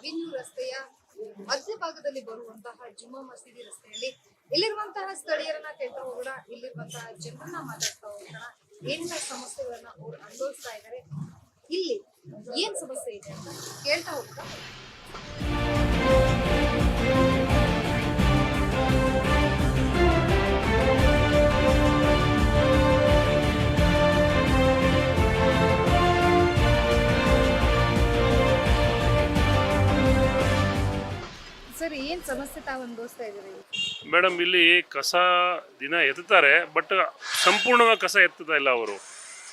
Avenue ರಸ್ತೆಯ ಮಧ್ಯಭಾಗದಲ್ಲಿ ಬರುವಂತಹ ಜುಮ್ಮಾ ಮಸೀದಿ ರಸ್ತೆಯಲ್ಲಿ ಇಲ್ಲಿರುವಂತಹ ಸ್ಥಳೀಯರನ್ನ ಕೇಳ್ತಾ ಹೋಗೋಣ. ಇಲ್ಲಿರುವಂತಹ ಜನರನ್ನ ಮಾತಾಡ್ತಾ ಹೋಗೋಣ. ಏನೆಲ್ಲ ಸಮಸ್ಯೆಗಳನ್ನ ಅವ್ರು ಅನುಭವಿಸ್ತಾ ಇದ್ದಾರೆ ಇಲ್ಲಿ ಏನ್ ಸಮಸ್ಯೆ ಇದೆ ಅಂತ ಕೇಳ್ತಾ ಹೋಗೋಣ. ಸರ್ ಸಮಸ್ಯೆ ಇದ್ದೀರಿ? ಮೇಡಮ್, ಇಲ್ಲಿ ಕಸ ದಿನ ಎತ್ತುತ್ತಾರೆ ಬಟ್ ಸಂಪೂರ್ಣವಾಗಿ ಕಸ ಎತ್ತುತ್ತಾ ಇಲ್ಲ ಅವರು.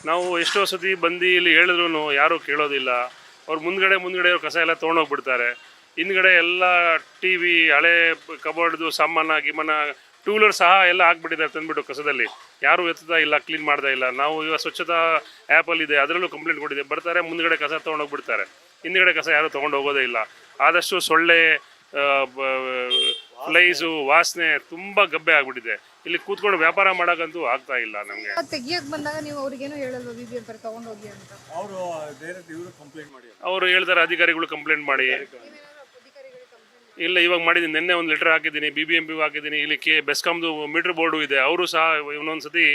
ನಾವು ಎಷ್ಟೋ ಸತಿ ಬಂದು ಇಲ್ಲಿ ಹೇಳಿದ್ರು ಯಾರೂ ಕೇಳೋದಿಲ್ಲ. ಅವ್ರು ಮುಂದ್ಗಡೆ ಮುಂದ್ಗಡೆ ಅವ್ರು ಕಸ ಎಲ್ಲ ತೊಗೊಂಡೋಗ್ಬಿಡ್ತಾರೆ. ಹಿಂದ್ಗಡೆ ಎಲ್ಲ ಟಿ ವಿ, ಹಳೆ ಕಬೋರ್ಡ್ದು ಸಾಮಾನ, ಗಿಮಾನ ಟೂ ವೀಲರ್ ಸಹ ಎಲ್ಲ ಹಾಕ್ಬಿಟ್ಟಿದ್ದಾರೆ ತಂದ್ಬಿಟ್ಟು ಕಸದಲ್ಲಿ. ಯಾರೂ ಎತ್ತುತ್ತಾ ಇಲ್ಲ, ಕ್ಲೀನ್ ಮಾಡ್ತಾ ಇಲ್ಲ. ನಾವು ಇವಾಗ ಸ್ವಚ್ಛತಾ ಆ್ಯಪಲ್ಲಿ ಇದೆ ಅದರಲ್ಲೂ ಕಂಪ್ಲೇಂಟ್ ಕೊಟ್ಟಿದೆ. ಬರ್ತಾರೆ, ಮುಂದ್ಗಡೆ ಕಸ ತೊಗೊಂಡೋಗ್ಬಿಡ್ತಾರೆ. ಹಿಂದ್ಗಡೆ ಕಸ ಯಾರು ತೊಗೊಂಡು ಹೋಗೋದೇ ಇಲ್ಲ. ಆದಷ್ಟು ಸೊಳ್ಳೆ ಫ್ಲೈಸು ವಾಸನೆ ತುಂಬ ಗಬ್ಬೆ ಆಗ್ಬಿಟ್ಟಿದೆ. ಇಲ್ಲಿ ಕೂತ್ಕೊಂಡು ವ್ಯಾಪಾರ ಮಾಡೋಕ್ಕಂತೂ ಆಗ್ತಾ ಇಲ್ಲ ನಮಗೆ. ತೆಗಿಯಕ್ ಬಂದಾಗ ನೀವು ಅವ್ರಿಗೇನು ಹೇಳಲ್ವ ಬಿ ಬಿ ಎಂ ತಗೊಂಡೋಗಿ ಅಂತ? ಅವರು ಬೇರೆ ಇವರು ಕಂಪ್ಲೇಂಟ್ ಮಾಡಿ ಅವರು ಹೇಳ್ತಾರೆ ಅಧಿಕಾರಿಗಳು ಕಂಪ್ಲೇಂಟ್ ಮಾಡಿ. ಇಲ್ಲ ಇವಾಗ ಮಾಡಿದ್ದೀನಿ ನಿನ್ನೆ ಒಂದು ಲೆಟರ್ ಹಾಕಿದ್ದೀನಿ ಬಿ ಬಿ ಎಂ ಪಿಗೂ ಹಾಕಿದ್ದೀನಿ ಇಲ್ಲಿ ಕೆ ಬೆಸ್ಕಾಮ್ದು ಮೀಟರ್ ಬೋರ್ಡು ಇದೆ. ಅವರು ಸಹ ಇನ್ನೊಂದು ಸತಿ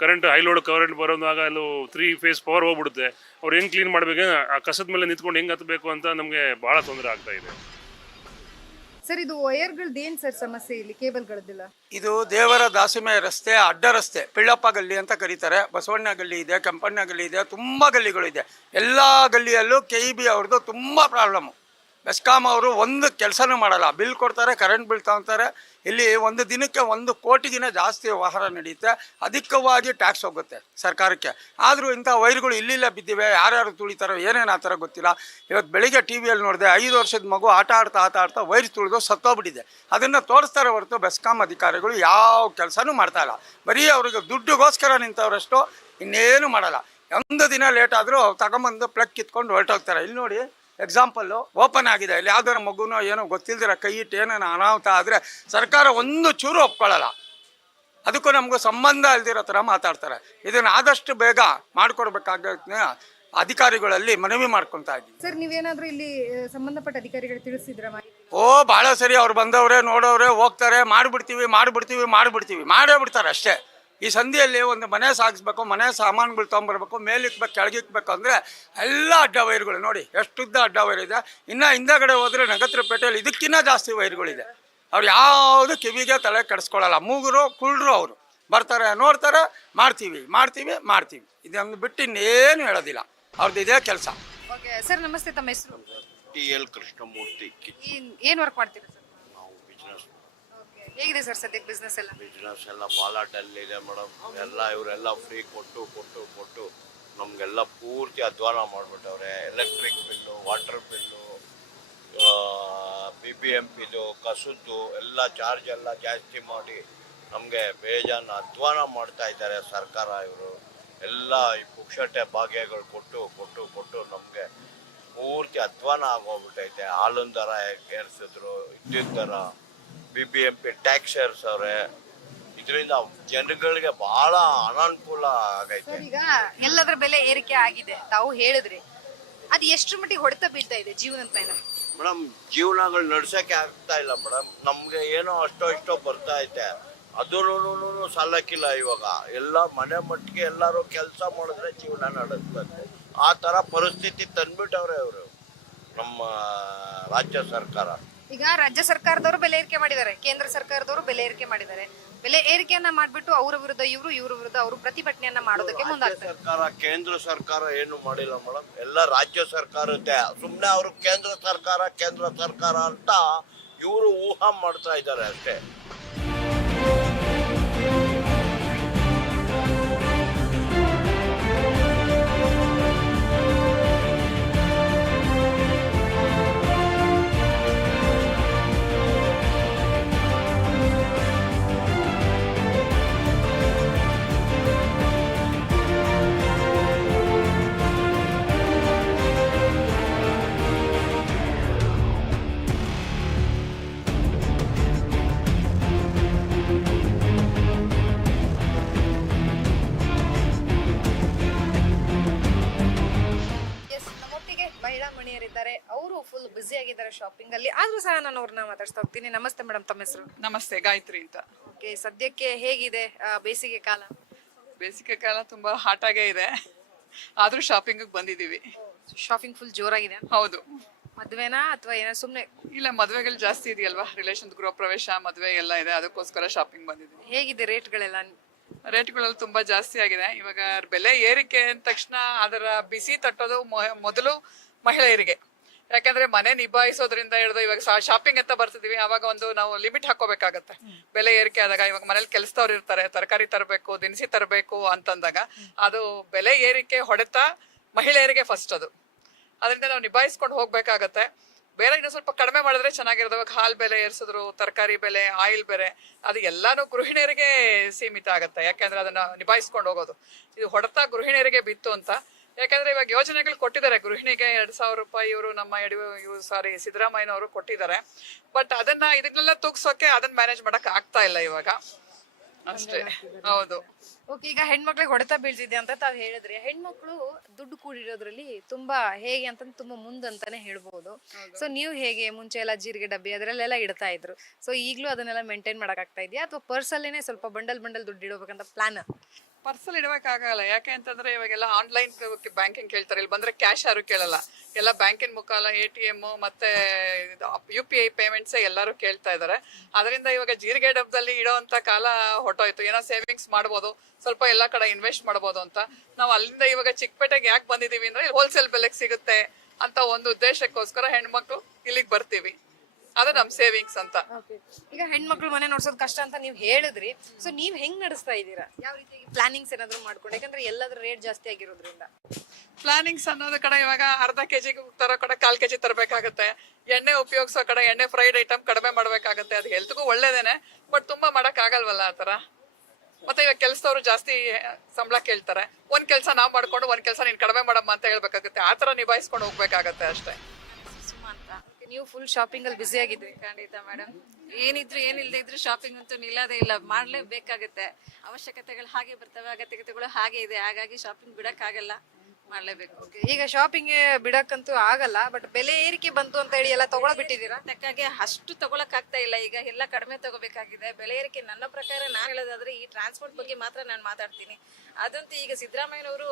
ಕರೆಂಟ್ ಹೈಲೋಡ್ ಕರೆಂಟ್ ಬರೋದಾಗ ಅಲ್ಲೂ ತ್ರೀ ಫೇಸ್ ಪವರ್ ಹೋಗ್ಬಿಡುತ್ತೆ. ಅವ್ರು ಹೆಂಗೆ ಕ್ಲೀನ್ ಮಾಡಬೇಕು ಆ ಕಸದ ಮೇಲೆ ನಿಂತ್ಕೊಂಡು ಹೆಂಗೆ ಹತ್ತಬೇಕು ಅಂತ ನಮಗೆ ಭಾಳ ತೊಂದರೆ ಆಗ್ತಾ ಇದೆ. ಸರ್ ಇದು ವಯರ್ಗಳ್ದು ಏನ್ ಸರ್ ಸಮಸ್ಯೆ ಇಲ್ಲಿ? ಇದು ದೇವರ ದಾಸಿಮೆ ರಸ್ತೆ, ಅಡ್ಡ ರಸ್ತೆ, ಪಿಳ್ಳಪ್ಪ ಗಲ್ಲಿ ಅಂತ ಕರೀತಾರೆ. ಬಸವಣ್ಣ ಗಲ್ಲಿ ಇದೆ, ಕೆಂಪಣ್ಣ ಗಲ್ಲಿ ಇದೆ, ತುಂಬ ಗಲ್ಲಿಗಳಿದೆ ಎಲ್ಲ ಗಲ್ಲಿಯಲ್ಲೂ ಕೆ ಇ ಬಿ ಅವ್ರದ್ದು ತುಂಬ ಪ್ರಾಬ್ಲಮ್ಮು ಬೆಸ್ಕಾಂ ಅವರು ಒಂದು ಕೆಲಸನೂ ಮಾಡಲ್ಲ. ಬಿಲ್ ಕೊಡ್ತಾರೆ ಕರೆಂಟ್ ಬಿಲ್ ತಗೊತಾರೆ ಇಲ್ಲಿ ಒಂದು ದಿನಕ್ಕೆ ಒಂದು ಕೋಟಿಗಿನ ಜಾಸ್ತಿ ವ್ಯವಹಾರ ನಡೆಯುತ್ತೆ ಅಧಿಕವಾಗಿ ಟ್ಯಾಕ್ಸ್ ಹೋಗುತ್ತೆ ಸರ್ಕಾರಕ್ಕೆ. ಆದರೂ ಇಂಥ ವೈರ್ಗಳು ಇಲ್ಲಿಲ್ಲ ಬಿದ್ದಿವೆ. ಯಾರ್ಯಾರು ತುಳಿತಾರೋ, ಏನೇನು ಆ ಥರ ಗೊತ್ತಿಲ್ಲ. ಇವತ್ತು ಬೆಳಿಗ್ಗೆ ಟಿ ವಿಯಲ್ಲಿ ನೋಡಿದೆ ಐದು ವರ್ಷದ ಮಗು ಆಟ ಆಡ್ತಾ ಆಟ ಆಡ್ತಾ ವೈರ್ ತುಳಿದು ಸತ್ತೋಗ್ಬಿಟ್ಟಿದೆ. ಅದನ್ನು ತೋರಿಸ್ತಾರೆ ಹೊರತು ಬೆಸ್ಕಾಂ ಅಧಿಕಾರಿಗಳು ಯಾವ ಕೆಲಸನೂ ಮಾಡ್ತಾ ಇಲ್ಲ. ಬರೀ ಅವ್ರಿಗೆ ದುಡ್ಡುಗೋಸ್ಕರ ನಿಂತವರಷ್ಟು, ಇನ್ನೇನು ಮಾಡಲ್ಲ. ಒಂದು ದಿನ ಲೇಟ್ ಆದರೂ ತಗೊಂಬಂದು ಪ್ಲಗ್ ಕಿತ್ಕೊಂಡು ಹೊರಟೋಗ್ತಾರೆ. ಇಲ್ಲಿ ನೋಡಿ ಎಕ್ಸಾಂಪಲ್ಲು ಓಪನ್ ಆಗಿದೆ. ಇಲ್ಲಿ ಯಾವ್ದಾರ ಮಗುನೋ ಏನೋ ಗೊತ್ತಿಲ್ದಿರ ಕೈ ಇಟ್ಟು ಏನೇನು ಅನಾಹುತ ಆದರೆ ಸರ್ಕಾರ ಒಂದು ಚೂರು ಒಪ್ಕೊಳ್ಳಲ್ಲ. ಅದಕ್ಕೂ ನಮಗೂ ಸಂಬಂಧ ಇಲ್ದಿರೋ ಥರ ಮಾತಾಡ್ತಾರೆ. ಇದನ್ನು ಆದಷ್ಟು ಬೇಗ ಮಾಡಿಕೊಡ್ಬೇಕಾಗ ಅಧಿಕಾರಿಗಳಲ್ಲಿ ಮನವಿ ಮಾಡ್ಕೊತಾ ಇದ್ದೀವಿ. ಸರ್ ನೀವೇನಾದ್ರೂ ಇಲ್ಲಿ ಸಂಬಂಧಪಟ್ಟ ಅಧಿಕಾರಿಗಳು ತಿಳಿಸಿದ್ರ ಓ ಭಾಳ ಸರಿ. ಅವ್ರು ಬಂದವ್ರೆ ನೋಡೋರೆ ಹೋಗ್ತಾರೆ. ಮಾಡಿಬಿಡ್ತೀವಿ ಮಾಡಿಬಿಡ್ತೀವಿ ಮಾಡಿಬಿಡ್ತೀವಿ. ಮಾಡೇ ಬಿಡ್ತಾರೆ ಅಷ್ಟೇ. ಈ ಸಂಧಿಯಲ್ಲಿ ಒಂದು ಮನೆ ಸಾಗಿಸ್ಬೇಕು ಮನೆ ಸಾಮಾನುಗಳು ತೊಗೊಂಬರ್ಬೇಕು ಮೇಲಿಕ್ಬೇಕು ಕೆಳಗಿಕ್ಬೇಕು ಅಂದರೆ ಎಲ್ಲ ಅಡ್ಡ ವೈರ್ಗಳು ನೋಡಿ ಎಷ್ಟುದ್ದ ಅಡ್ಡ ವೈರ್ ಇದೆ. ಇನ್ನು ಹಿಂದಗಡೆ ಹೋದರೆ ನಗತ್ರ ಪೇಟೆಯಲ್ಲಿ ಇದಕ್ಕಿಂತ ಜಾಸ್ತಿ ವೈರ್ಗಳಿದೆ. ಅವ್ರು ಯಾವುದು ಕಿವಿಗೆ ತಲೆ ಕೆಡಿಸ್ಕೊಳ್ಳಲ್ಲ ಮೂಗರು ಕುಳ್ಳರು ಅವರು. ಬರ್ತಾರೆ ನೋಡ್ತಾರೆ ಮಾಡ್ತೀವಿ ಮಾಡ್ತೀವಿ ಮಾಡ್ತೀವಿ. ಇದನ್ನು ಬಿಟ್ಟು ಇನ್ನೇನು ಹೇಳೋದಿಲ್ಲ. ಅವ್ರದ್ದು ಇದೇ ಕೆಲಸ. ಓಕೆ ಸರ್ ನಮಸ್ತೆ ತಮ್ಮ ಹೆಸರು? ಟಿ ಎಲ್ ಕೃಷ್ಣಮೂರ್ತಿ ಏನ್ ವರ್ಕ್ ಮಾಡ್ತೀರಾ ಸರ್ ನಾವು ಬಿಸ್ನೆಸ್ Okay. ಹೇಗಿದೆ ಸರ್ ಸದ್ಯಕ್ಕೆ ಬಿಸ್ನೆಸ್ ಎಲ್ಲ? ಬಿಸ್ನೆಸ್ ಎಲ್ಲ ಡಲ್ ಇದೆ ಮೇಡಮ್ ಎಲ್ಲ ಇವರೆಲ್ಲ ಫ್ರೀ ಕೊಟ್ಟು ಕೊಟ್ಟು ಕೊಟ್ಟು ನಮಗೆಲ್ಲ ಪೂರ್ತಿ ಅಧ್ವಾನ ಮಾಡಿಬಿಟ್ಟವ್ರೆ. Electric bill water bill B B M ಪಿದು ಕಸದ್ದು ಎಲ್ಲ ಚಾರ್ಜ್ ಎಲ್ಲ ಜಾಸ್ತಿ ಮಾಡಿ ನಮಗೆ ಬೇಜಾನ ಅಧ್ವಾನ ಮಾಡ್ತಾ ಇದ್ದಾರೆ ಸರ್ಕಾರ ಇವರು. ಎಲ್ಲ ಈ ಪುಕ್ಷಟೆ ಭಾಗ್ಯಗಳು ಕೊಟ್ಟು ಕೊಟ್ಟು ಕೊಟ್ಟು ನಮಗೆ ಪೂರ್ತಿ ಅಧ್ವಾನ ಆಗೋಗ್ಬಿಟ್ಟೈತೆ. ಹಾಲಿನ ದರ ಏರಿಸಿದ್ರು ವಿದ್ಯುತ್ B B M P tax ಅವ್ರೆ. ಇದರಿಂದ ಜನಗಳಿಗೆ ಬಹಳ ಅನಾನುಕೂಲ ಆಗೈತೆ. ಈಗ ಎಲ್ಲದರ ಬೆಲೆ ಏರಿಕೆ ಆಗಿದೆ ತಾವು ಹೇಳಿದ್ರಿ. ಅದು ಎಷ್ಟ್ರ ಮಟ್ಟಿಗೆ ಹೊಡೆತ ಬೀಳ್ತಾ ಇದೆ ಜೀವನದ ಮೇಲೆ ಮೇಡಮ್ ಜೀವನಗಳು ನಡ್ಸಕ್ಕೆ ಆಗ್ತಾ ಇಲ್ಲ ಮೇಡಮ್ ನಮ್ಗೆ ಏನೋ ಅಷ್ಟೋ ಇಷ್ಟೋ ಬರ್ತಾ ಐತೆ. ಅದೂ ಸಾಲಕ್ಕಿಲ್ಲ ಇವಾಗ. ಎಲ್ಲ ಮನೆ ಮಟ್ಟಿಗೆ ಎಲ್ಲರೂ ಕೆಲಸ ಮಾಡಿದ್ರೆ ಜೀವನ ನಡೆಸ್ಬೇಕು ಆ ಥರ ಪರಿಸ್ಥಿತಿ ತಂದ್ಬಿಟ್ಟವ್ರೆ ಅವರು. ನಮ್ಮ ರಾಜ್ಯ ಸರ್ಕಾರ. ಈಗ ರಾಜ್ಯ ಸರ್ಕಾರದವರು ಬೆಲೆ ಏರಿಕೆ ಮಾಡಿದ್ದಾರೆ ಕೇಂದ್ರ ಸರ್ಕಾರದವರು ಬೆಲೆ ಏರಿಕೆ ಮಾಡಿದ್ದಾರೆ. ಬೆಲೆ ಏರಿಕೆಯನ್ನ ಮಾಡ್ಬಿಟ್ಟು ಅವರ ವಿರುದ್ಧ ಇವರು ಇವ್ರ ವಿರುದ್ಧ ಅವರು ಪ್ರತಿಭಟನೆಯನ್ನ ಮಾಡೋದಕ್ಕೆ ಮುಂದಾಗ್ತಾರೆ. ಸರ್ಕಾರ ಕೇಂದ್ರ ಸರ್ಕಾರ ಏನು ಮಾಡಿಲ್ಲ ಮೇಡಮ್? ಎಲ್ಲ ರಾಜ್ಯ ಸರ್ಕಾರ ಸುಮ್ಮನೆ ಅವರು ಕೇಂದ್ರ ಸರ್ಕಾರ ಕೇಂದ್ರ ಸರ್ಕಾರ ಅಂತ ಇವರು ಊಹಾ ಮಾಡ್ತಾ ಇದ್ದಾರೆ ಅಷ್ಟೇ. ನಾನು ಅವ್ರನ್ನ ಮಾತಾಡ್ಸ್ತಾ ಹೋಗ್ತೀನಿ. ನಮಸ್ತೆ ಮೇಡಮ್ ತಮ್ಮ ಹೆಸರು? ನಮಸ್ತೆ ಗಾಯತ್ರಿ ಅಂತ. ಓಕೆ ಸದ್ಯಕ್ಕೆ ಹೇಗಿದೆ ಆ, ಬೇಸಿಗೆ ಕಾಲ? ಬೇಸಿಗೆ ಕಾಲ ತುಂಬಾ ಹಾಟ್ ಆಗೇ ಇದೆ. ಆದ್ರೂ ಶಾಪಿಂಗ್ ಬಂದಿದೀವಿ ಶಾಪಿಂಗ್ ಫುಲ್ ಜೋರಾಗಿದೆ? ಹೌದು. ಮದ್ವೆನಾ ಅಥವಾ ಏನೋ ಸುಮ್ನೆ? ಇಲ್ಲ ಮದ್ವೆಗಳು ಜಾಸ್ತಿ ಇದೆಯಲ್ವಾ? ರಿಲೇಷನ್ ಗೃಹ ಪ್ರವೇಶ ಮದ್ವೆ ಎಲ್ಲ ಇದೆ. ಅದಕ್ಕೋಸ್ಕರ ಶಾಪಿಂಗ್ ಬಂದಿದ್ದೀವಿ. ಹೇಗಿದೆ ರೇಟ್ಗಳೆಲ್ಲ? ರೇಟ್ಗಳೆಲ್ಲ ತುಂಬಾ ಜಾಸ್ತಿ ಆಗಿದೆ. ಇವಾಗ ಬೆಲೆ ಏರಿಕೆ ಅಂದ ತಕ್ಷಣ ಅದರ ಬಿಸಿ ತಟ್ಟೋದು ಮೊ- ಮೊದಲು ಮಹಿಳೆಯರಿಗೆ. ಯಾಕಂದ್ರೆ ಮನೆ ನಿಭಾಯಿಸೋದ್ರಿಂದ ಹಿಡಿದು ಇವಾಗ ಶಾಪಿಂಗ್ ಅಂತ ಬರ್ತಿದೀವಿ ಅವಾಗ ಒಂದು ನಾವು ಲಿಮಿಟ್ ಹಾಕೋಬೇಕಾಗತ್ತೆ ಬೆಲೆ ಏರಿಕೆ ಆದಾಗ ಇವಾಗ ಮನೇಲಿ ಕೆಲಸದವ್ರು ಇರ್ತಾರೆ ತರಕಾರಿ ತರಬೇಕು ದಿನಸಿ ತರಬೇಕು ಅಂತಂದಾಗ ಅದು ಬೆಲೆ ಏರಿಕೆ ಹೊಡೆತ ಮಹಿಳೆಯರಿಗೆ ಫಸ್ಟ್ ಅದು. ಅದರಿಂದ ನಾವು ನಿಭಾಯಿಸ್ಕೊಂಡು ಹೋಗ್ಬೇಕಾಗತ್ತೆ. ಬೇರೆ ಇನ್ನೂ ಸ್ವಲ್ಪ ಕಡಿಮೆ ಮಾಡಿದ್ರೆ ಚೆನ್ನಾಗಿರೋದು ಹಾಲ್ ಬೆಲೆ ಏರ್ಸಿದ್ರು ತರಕಾರಿ ಬೆಲೆ ಆಯಿಲ್ ಬೆಲೆ ಅದು ಎಲ್ಲಾನು ಗೃಹಿಣಿಯರಿಗೆ ಸೀಮಿತ ಆಗತ್ತೆ. ಯಾಕೆಂದ್ರೆ ಅದನ್ನ ನಿಭಾಯಿಸ್ಕೊಂಡು ಹೋಗೋದು. ಇದು ಹೊಡೆತ ಗೃಹಿಣಿಯರಿಗೆ ಬಿತ್ತು ಅಂತ ಯಾಕಂದ್ರೆ ಇವಾಗ ಯೋಜನೆಗಳು ಕೊಟ್ಟಿದ್ದಾರೆ. ಗೃಹಿಣಿಗೆ ಎರಡ್ ಸಾವಿರ ರೂಪಾಯಿ ಇವರು ನಮ್ಮ ಯಡಿಯೂ ಸಾರಿ ಸಿದ್ದರಾಮಯ್ಯನವರು ಕೊಟ್ಟಿದ್ದಾರೆ. ಬಟ್ ಅದನ್ನ ಇದನ್ನೆಲ್ಲ ತೂಗ್ಸೋಕೆ ಅದನ್ನ ಮ್ಯಾನೇಜ್ ಮಾಡಕ್ ಆಗ್ತಾ ಇಲ್ಲ ಇವಾಗ. ಅಷ್ಟೇ. ಹೌದು. ಓಕೆ ಈಗ ಹೆಣ್ಮಕ್ಳಿಗೆ ಹೊಡೆತ ಬೀಳ್ತಿದೆ ಅಂತ ತಾವ್ ಹೇಳಿದ್ರಿ ಹೆಣ್ಮಕ್ಳು ದುಡ್ಡು ಕೂಡಿರೋದ್ರಲ್ಲಿ ತುಂಬಾ ಹೇಗೆ ಅಂತ ತುಂಬಾ ಮುಂದಂತಾನೆ ಹೇಳ್ಬೋದು. ಸೊ ನೀವು ಹೇಗೆ ಮುಂಚೆ ಎಲ್ಲ ಜೀರಿಗೆ ಡಬ್ಬಿ ಅದರಲ್ಲೆಲ್ಲ ಇಡ್ತಾ ಇದ್ರು? ಸೊ ಈಗ್ಲೂ ಅದನ್ನೆಲ್ಲ ಮೇಂಟೈನ್ ಮಾಡಕ್ ಆಗ್ತಾ ಇದೆಯಾ? ಅಥವಾ ಪರ್ಸಲ್ಲೇನೆ ಸ್ವಲ್ಪ ಬಂಡಲ್ ಬಂಡಲ್ ದುಡ್ಡು ಇಡಬೇಕಂತ ಪ್ಲಾನ್ ಪರ್ಸಲ್ ಇಡಬೇಕಾಗಲ್ಲ. ಯಾಕೆ ಅಂತಂದ್ರೆ ಇವಾಗೆಲ್ಲ ಆನ್ಲೈನ್ ಬ್ಯಾಂಕಿಂಗ್ ಕೇಳ್ತಾರೆ. ಇಲ್ಲಿ ಬಂದ್ರೆ ಕ್ಯಾಶ್ ಯಾರು ಕೇಳಲ್ಲ. ಎಲ್ಲ ಬ್ಯಾಂಕಿನ ಮುಖಾಲ ಎ ಟಿ ಎಂ ಮತ್ತೆ ಯು ಪಿ ಐ ಪೇಮೆಂಟ್ಸ್ ಎಲ್ಲರೂ ಕೇಳ್ತಾ ಇದ್ದಾರೆ. ಅದರಿಂದ ಇವಾಗ ಜೀರಿಗೆ ಡಬ್ಬದಲ್ಲಿ ಇಡೋಂತ ಕಾಲ ಹೊಟ್ಟೋಯ್ತು ಏನೋ ಸೇವಿಂಗ್ಸ್ ಮಾಡ್ಬೋದು. ಸ್ವಲ್ಪ ಎಲ್ಲ ಕಡೆ ಇನ್ವೆಸ್ಟ್ ಮಾಡ್ಬೋದು ಅಂತ. ನಾವು ಅಲ್ಲಿಂದ ಇವಾಗ ಚಿಕ್ಕಪೇಟೆಗೆ ಯಾಕೆ ಬಂದಿದೀವಿ ಅಂದ್ರೆ ಹೋಲ್ಸೇಲ್ ಬೆಲೆಗೆ ಸಿಗುತ್ತೆ ಅಂತ ಒಂದು ಉದ್ದೇಶಕ್ಕೋಸ್ಕರ ಹೆಣ್ಮಕ್ಳು ಇಲ್ಲಿಗೆ ಬರ್ತೀವಿ. ಅದು ನಮ್ ಸೇವಿಂಗ್ಸ್ ಅಂತ. ಈಗ ಹೆಣ್ಮಕ್ಳು ಮನೆ ನೋಡ್ಸೋದು ಕಷ್ಟ ಅಂತ ನೀವು ಹೇಳಿದ್ರಿ. ಸೊ ನೀವ್ ಹೆಂಗ್ ನಡೆಸ್ತಾ ಇದ್ದೀರಾ? ಯಾವ ರೀತಿ ಪ್ಲಾನಿಂಗ್ಸ್ ಏನಾದ್ರು ಮಾಡ್ಕೊಂಡು ಯಾಕಂದ್ರೆ ಎಲ್ಲದ್ರ ರೇಟ್ ಜಾಸ್ತಿ ಆಗಿರೋದ್ರಿಂದ. ಪ್ಲಾನಿಂಗ್ಸ್ ಅನ್ನೋದು ಕಡೆ ಇವಾಗ ಅರ್ಧ ಕೆಜಿ ತರೋ ಕಡೆ ಕಾಲ್ ಕೆಜಿ ತರಬೇಕಾಗತ್ತೆ. ಎಣ್ಣೆ ಉಪಯೋಗಿಸೋ ಕಡೆ ಎಣ್ಣೆ ಫ್ರೈಡ್ ಐಟಮ್ ಕಡಿಮೆ ಮಾಡ್ಬೇಕಾಗತ್ತೆ. ಅದು ಹೆಲ್ತ್ಗೂ ಒಳ್ಳೇದೇನೆ ಬಟ್ ತುಂಬಾ ಮಾಡಕ್ ಆಗಲ್ವಲ್ಲ ಆತರ ಮತ್ತೆ ಇವಾಗ ಕೆಲ್ಸದವ್ರು ಜಾಸ್ತಿ ಸಂಬಳ ಕೇಳ್ತಾರೆ. ಒಂದ್ ಕೆಲಸ ನಾವ್ ಮಾಡ್ಕೊಂಡು ಒಂದ್ ಕೆಲಸ ನೀನ್ ಕಡಿಮೆ ಮಾಡಮ್ಮ ಅಂತ ಹೇಳ್ಬೇಕಾಗತ್ತೆ. ಆತರ ನಿಭಾಯಿಸ್ಕೊಂಡು ಹೋಗ್ಬೇಕಾಗತ್ತೆ ಅಷ್ಟೇ. ನೀವು ಫುಲ್ ಶಾಪಿಂಗ್ ಅಲ್ಲಿ ಬಿಸಿ ಆಗಿದ್ರಿ. ಖಂಡಿತ ಮೇಡಮ್ ಏನಿದ್ರು ಏನಿಲ್ಲದೆ ಇದ್ರು ಶಾಪಿಂಗ್ ಅಂತೂ ನಿಲ್ಲದೇ ಇಲ್ಲ. ಮಾಡ್ಲೇಬೇಕಾಗುತ್ತೆ ಅವಶ್ಯಕತೆಗಳು ಹಾಗೆ ಬರ್ತವೆ, ಅಗತ್ಯತೆಗಳು ಹಾಗೆ ಇದೆ. ಹಾಗಾಗಿ ಶಾಪಿಂಗ್ ಬಿಡಕ್ಕಾಗಲ್ಲ. ಮಾಡ್ಲೇಬೇಕು. ಈಗ ಶಾಪಿಂಗ್ ಬಿಡಕ್ಕಂತೂ ಆಗಲ್ಲ ಬಟ್ ಬೆಲೆ ಏರಿಕೆ ಬಂತು ಅಂತ ಹೇಳಿ ಎಲ್ಲ ತಗೊಳ್ಬಿಟ್ಟಿದ್ದೀರಾ ತಕ್ಕಾಗೆ ಅಷ್ಟು ತಗೊಳಕ್ ಆಗ್ತಾ ಇಲ್ಲ ಈಗ ಎಲ್ಲ ಕಡಿಮೆ ತಗೋಬೇಕಾಗಿದೆ. ಬೆಲೆ ಏರಿಕೆ ನನ್ನ ಪ್ರಕಾರ ನಾನು ಹೇಳೋದಾದ್ರೆ ಈ ಟ್ರಾನ್ಸ್ಪೋರ್ಟ್ ಬಗ್ಗೆ ಮಾತ್ರ ನಾನು ಮಾತಾಡ್ತೀನಿ. ಅದಂತೂ ಈಗ ಸಿದ್ದರಾಮಯ್ಯನವರು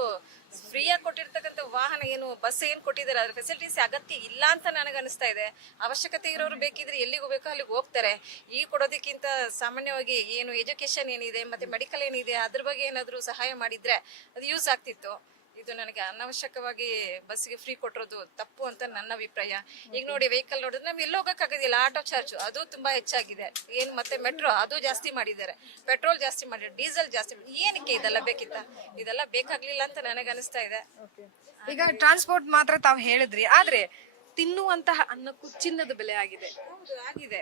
ಫ್ರೀಯಾಗಿ ಕೊಟ್ಟಿರ್ತಕ್ಕಂಥ ವಾಹನ ಏನು ಬಸ್ ಏನು ಕೊಟ್ಟಿದ್ದಾರೆ ಅದ್ರ ಫೆಸಿಲಿಟೀಸ್ ಅಗತ್ಯ ಇಲ್ಲ ಅಂತ ನನಗೆ ಅನಿಸ್ತಾ ಇದೆ. ಅವಶ್ಯಕತೆ ಇರೋರು ಬೇಕಿದ್ರೆ ಎಲ್ಲಿಗೆ ಹೋಗ್ಬೇಕೋ ಅಲ್ಲಿಗೆ ಹೋಗ್ತಾರೆ. ಈ ಕೊಡೋದಕ್ಕಿಂತ ಸಾಮಾನ್ಯವಾಗಿ ಏನು ಎಜುಕೇಶನ್ ಏನಿದೆ ಮತ್ತೆ ಮೆಡಿಕಲ್ ಏನಿದೆ ಅದ್ರ ಬಗ್ಗೆ ಏನಾದರೂ ಸಹಾಯ ಮಾಡಿದ್ರೆ ಅದು ಯೂಸ್ ಆಗ್ತಿತ್ತು. ಇದು ನನಗೆ ಅನಾವಶ್ಯಕವಾಗಿ ಬಸ್ಸಿಗೆ ಫ್ರೀ ಕೊಟ್ಟಿರೋದು ತಪ್ಪು ಅಂತ ನನ್ನ ಅಭಿಪ್ರಾಯ. ಈಗ ನೋಡಿ ವೆಹಿಕಲ್ ನೋಡಿದ್ರೆ ನಾವು ಎಲ್ಲಿ ಹೋಗೋಕ್ಕಾಗೋದಿಲ್ಲ ಆಟೋ ಚಾರ್ಜ್ ಅದು ತುಂಬಾ ಹೆಚ್ಚಾಗಿದೆ. ಏನು ಮತ್ತೆ ಮೆಟ್ರೋ ಅದು ಜಾಸ್ತಿ ಮಾಡಿದ್ದಾರೆ. ಪೆಟ್ರೋಲ್ ಜಾಸ್ತಿ ಮಾಡಿದ್ದಾರೆ. ಡೀಸೆಲ್ ಜಾಸ್ತಿ ಏನಕ್ಕೆ ಇದೆಲ್ಲ ಬೇಕಿತ್ತ? ಇದೆಲ್ಲ ಬೇಕಾಗ್ಲಿಲ್ಲ ಅಂತ ನನಗೆ ಇದೆ. ಈಗ ಟ್ರಾನ್ಸ್ಪೋರ್ಟ್ ಮಾತ್ರ ತಾವ್ ಹೇಳಿದ್ರಿ. ಆದ್ರೆ ತಿನ್ನುವಂತಹ ಅನ್ನಕ್ಕೂ ಚಿನ್ನದ ಬೆಲೆ ಆಗಿದೆ. ಹೌದು ಆಗಿದೆ.